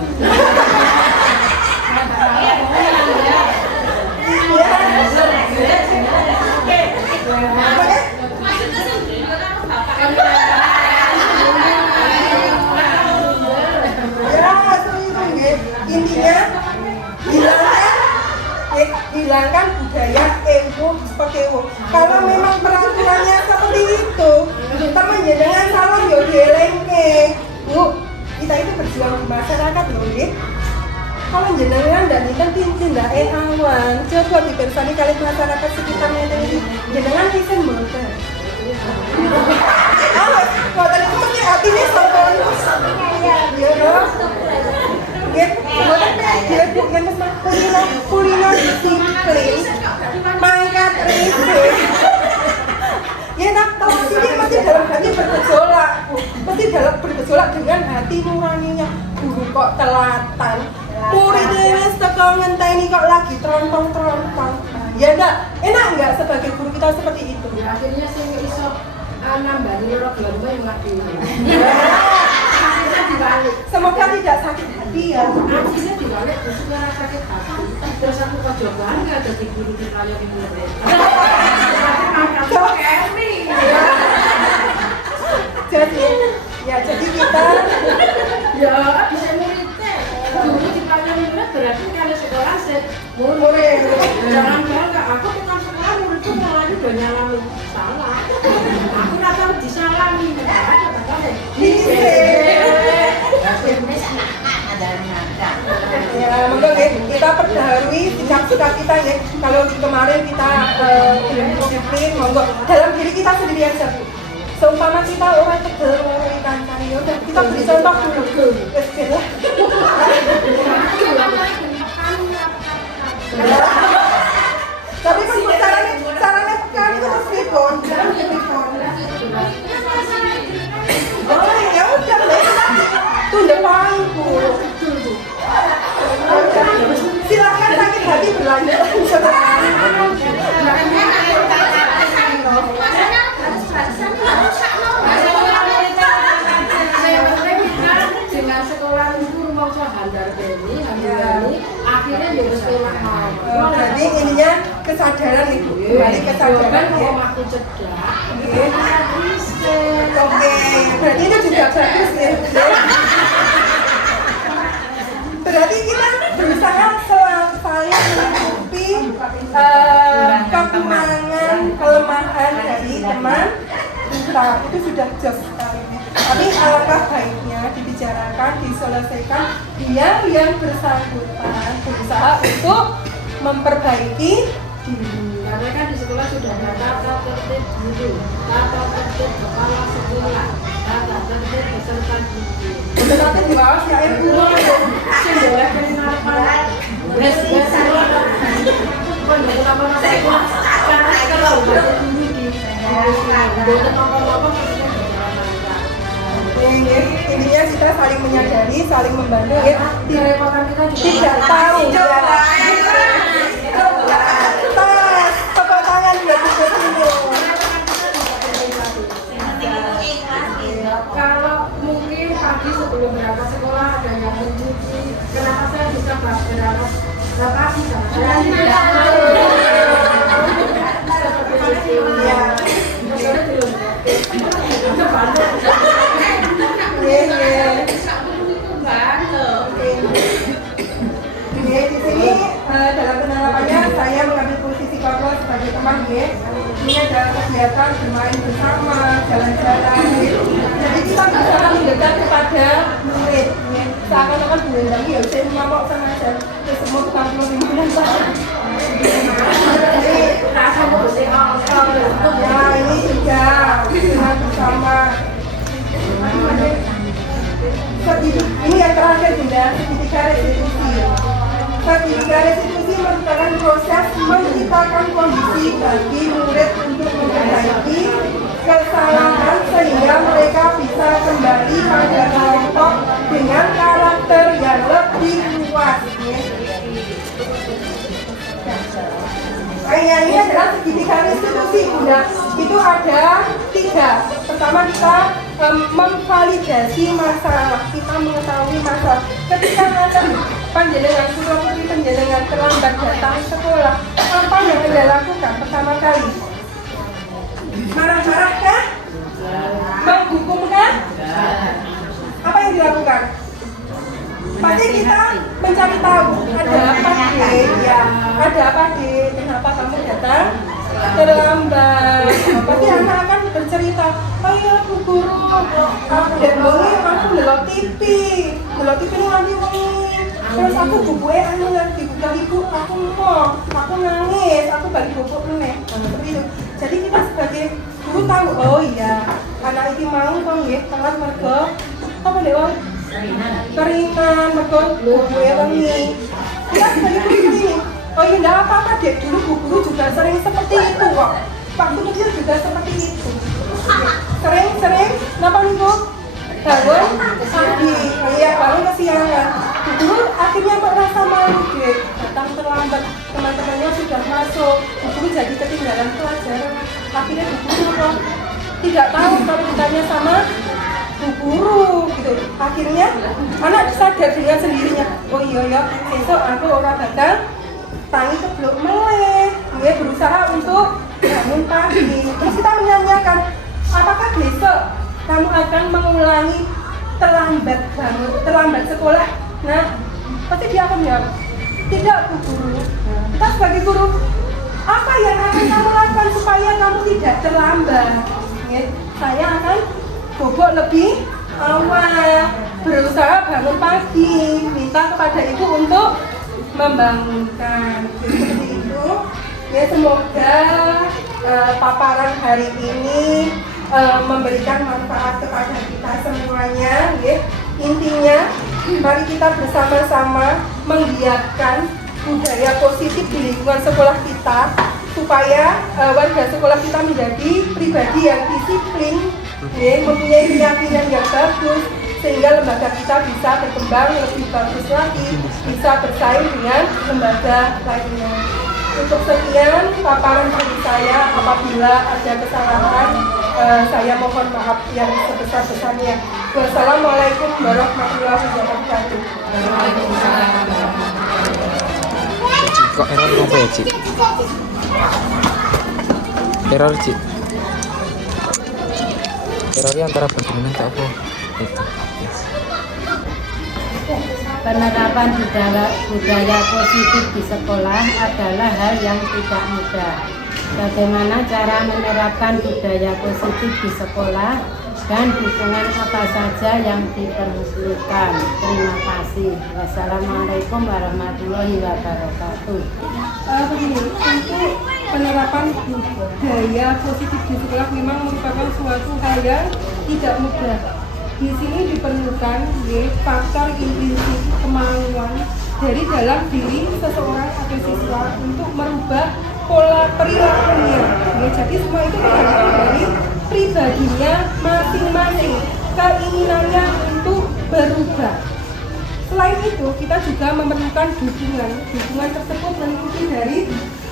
intinya hilangkan budaya ewo pekewo. Kalau memang peraturannya seperti seperti itu. Teman jenengan salah yo dielengke. Bu, kita itu berjuang di masyarakat loh, nggih. Kalau jenengan dan tindak awan, coba dipersani kali masyarakat sekitarnya ini, jenengan bisa mboten. Kalau tadi mesti hatinya sopan. Ya loh. Nggih, mboten dia Bu yang kulino disiplin. Mangkat risik. Ya nak tahu ini masih dalam hati bergejolak, Bu. Masih dalam bergejolak dengan hati nuraninya. Guru kok telatan. Murid ini teko ngenteni kok lagi trontong-trontong. Ya enggak, enak enggak sebagai guru kita seperti itu? Akhirnya sih iso nambani loro gelombang yang ngerti. Semoga tidak sakit hati ya. Akhirnya dibalik justru karena sakit hati. Terus aku kok bangga jadi guru di kalian di murid. Jadi kita Ya bisa muridnya. Guru di kalian di murid berarti kalau sekolah murid. Jangan bangga. Aku dengan sekolah muridku malah udah nyalami salah. Aku nggak tahu disalami. Ya, monggo kita perbaharui sikap-sikap kita ya. Kalau kemarin kita belum disiplin, monggo dalam diri kita sendiri aja. Seumpama kita orang tegel, orang ikan cari, udah kita beri contoh dulu. Tapi kan caranya pekan itu harus dipon. Oh ya udah deh. Tunda pangku. Silakan sakit hati berlanjut. Dengan sekolah itu mau handar ini, akhirnya jadi sekolah mau. Jadi ininya kesadaran ibu, kembali kesadaran ya. Mau aku cegah. Oke, berarti itu juga bagus ya. Berarti kita berusaha saling menutupi kekurangan, kelemahan dari teman kita. Itu sudah jos sekali. Tapi alangkah baiknya dibicarakan, diselesaikan biar yang bersangkutan berusaha untuk memperbaiki diri. Karena kan di sekolah sudah ada tata tertib guru, tata tertib kepala sekolah, tata tertib peserta didik. Tetapi di bawah si air guru Sudah kenapa? Beres-beres kan kenapa sekolah? Karena kalau bahasa dulu di bukan apa-apa maksudnya intinya kita saling menyadari, saling membantu ya. kerepotan kita juga Tidak tahu ya. Tas, tepuk tangan buat kita dulu. kalau mungkin pagi sebelum berangkat sekolah ada yang mencuci, kenapa saya bisa berangkat pagi sama saya tidak tahu. Di sini dalam penerapannya saya mengambil posisi Pablo sebagai teman ya. Ini ada kegiatan bermain bersama, jalan-jalan. Jadi kita berusaha mendekat kepada murid. Seakan-akan bulan lagi ya, saya mabok sama saya. Semua tukang pulau di bulan tahun. Nah ini juga dengan bersama. Ini yang terakhir Bunda, sertifikat restitusi. Sertifikat restitusi merupakan proses menciptakan kondisi bagi murid untuk memperbaiki kesalahan sehingga mereka bisa kembali pada kelompok dengan karakter yang lebih luas. Ini adalah sertifikat restitusi Bunda. Itu ada 3. Pertama kita memvalidasi masalah, kita mengetahui masalah. Ketika ada panjenengan putri panjenengan terlambat datang sekolah, apa yang Anda lakukan pertama kali? Marah-marah kah? Menghukum kah? Apa yang dilakukan? Pasti kita mencari tahu ada apa deh, ya ada apa deh, kenapa kamu datang terlambat? Pasti anak akan cerita, ayo Bu Guru, dek bengi aku ndelok TV nganti wengi. Terus aku bubuke anu nang dibuka ibu, aku nangis, aku balik bubuk meneh. Seperti itu. Jadi kita sebagai guru tahu, oh iya, anak iki mau kok nggih telat mergo apa dek wong? Keringan mergo bubuke wengi. Kita sebagai guru ini, oh iya enggak apa-apa dek, dulu Bu Guru juga sering seperti itu kok. Waktu kecil juga seperti itu. Sering, kenapa nih Bu? Bangun pagi, iya bangun kesiangan. Bu Guru akhirnya merasa malu deh, datang terlambat, teman-temannya sudah masuk. Bu Guru jadi ketinggalan pelajaran. Akhirnya Bu Guru kok tidak tahu kalau ditanya sama Bu Guru gitu. Akhirnya anak sadar dengan sendirinya, oh iya, besok aku orang datang, tangi keblok meleh. Dia berusaha untuk bangun pagi. Terus kita menanyakan, apakah besok kamu akan mengulangi terlambat sekolah? Nah, pasti dia akan jawab, tidak Bu Guru. Kita sebagai guru, apa yang akan kamu lakukan supaya kamu tidak terlambat? Saya akan bobok lebih awal, berusaha bangun pagi, minta kepada ibu untuk membangunkan. Seperti itu. Ya, semoga paparan hari ini memberikan manfaat kepada kita semuanya. Ya. Intinya, mari kita bersama-sama menggiatkan budaya positif di lingkungan sekolah kita supaya warga sekolah kita menjadi pribadi yang disiplin, ya, mempunyai keyakinan yang bagus, sehingga lembaga kita bisa berkembang lebih bagus lagi, bisa bersaing dengan lembaga lainnya. Untuk sekian paparan dari saya, apabila ada kesalahan, saya mohon maaf yang sebesar-besarnya. Wassalamualaikum warahmatullahi wabarakatuh. Kok error apa ya, Cik? Error, Cik. Errornya antara bagaimana ke apa? Itu. Yes. Penerapan budaya positif di sekolah adalah hal yang tidak mudah. Bagaimana cara menerapkan budaya positif di sekolah dan dukungan apa saja yang diperlukan? Terima kasih. Wassalamualaikum warahmatullahi wabarakatuh. Begini, untuk penerapan budaya positif di sekolah memang merupakan suatu hal yang tidak mudah. Di sini diperlukan faktor intrinsik kemauan dari dalam diri seseorang atau siswa untuk merubah pola perilakunya. Jadi semua itu tergantung dari pribadinya masing-masing, keinginannya untuk berubah. Selain itu, kita juga memerlukan dukungan. Dukungan tersebut meliputi dari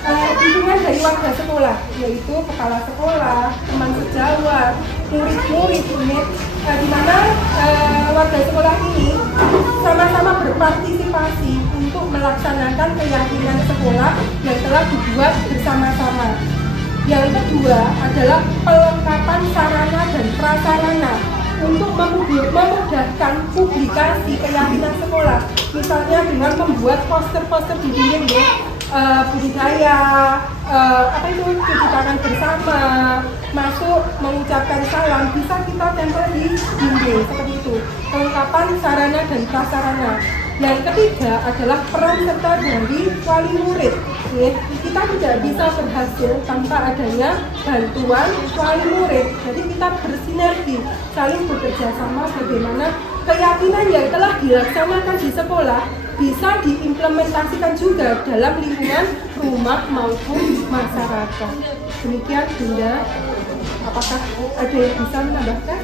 dukungan dari warga sekolah, yaitu kepala sekolah, teman sejawat, murid-murid ini, di mana warga sekolah ini sama-sama berpartisipasi untuk melaksanakan keyakinan sekolah yang telah dibuat bersama-sama. Yang kedua adalah pelengkapan sarana dan prasarana untuk memudahkan publikasi keyakinan sekolah, misalnya dengan membuat poster-poster di dinding budidaya, cuci tangan bersama, masuk mengucapkan salam, bisa kita tempel di dinding seperti itu. Kelengkapan sarana dan prasarana. Yang ketiga adalah peran serta dari wali murid. Kita tidak bisa berhasil tanpa adanya bantuan wali murid. Jadi kita bersinergi, saling bekerja sama bagaimana keyakinan yang telah dilaksanakan di sekolah bisa diimplementasikan juga dalam lingkungan rumah maupun masyarakat. Demikian Bunda, apakah ada yang bisa menambahkan?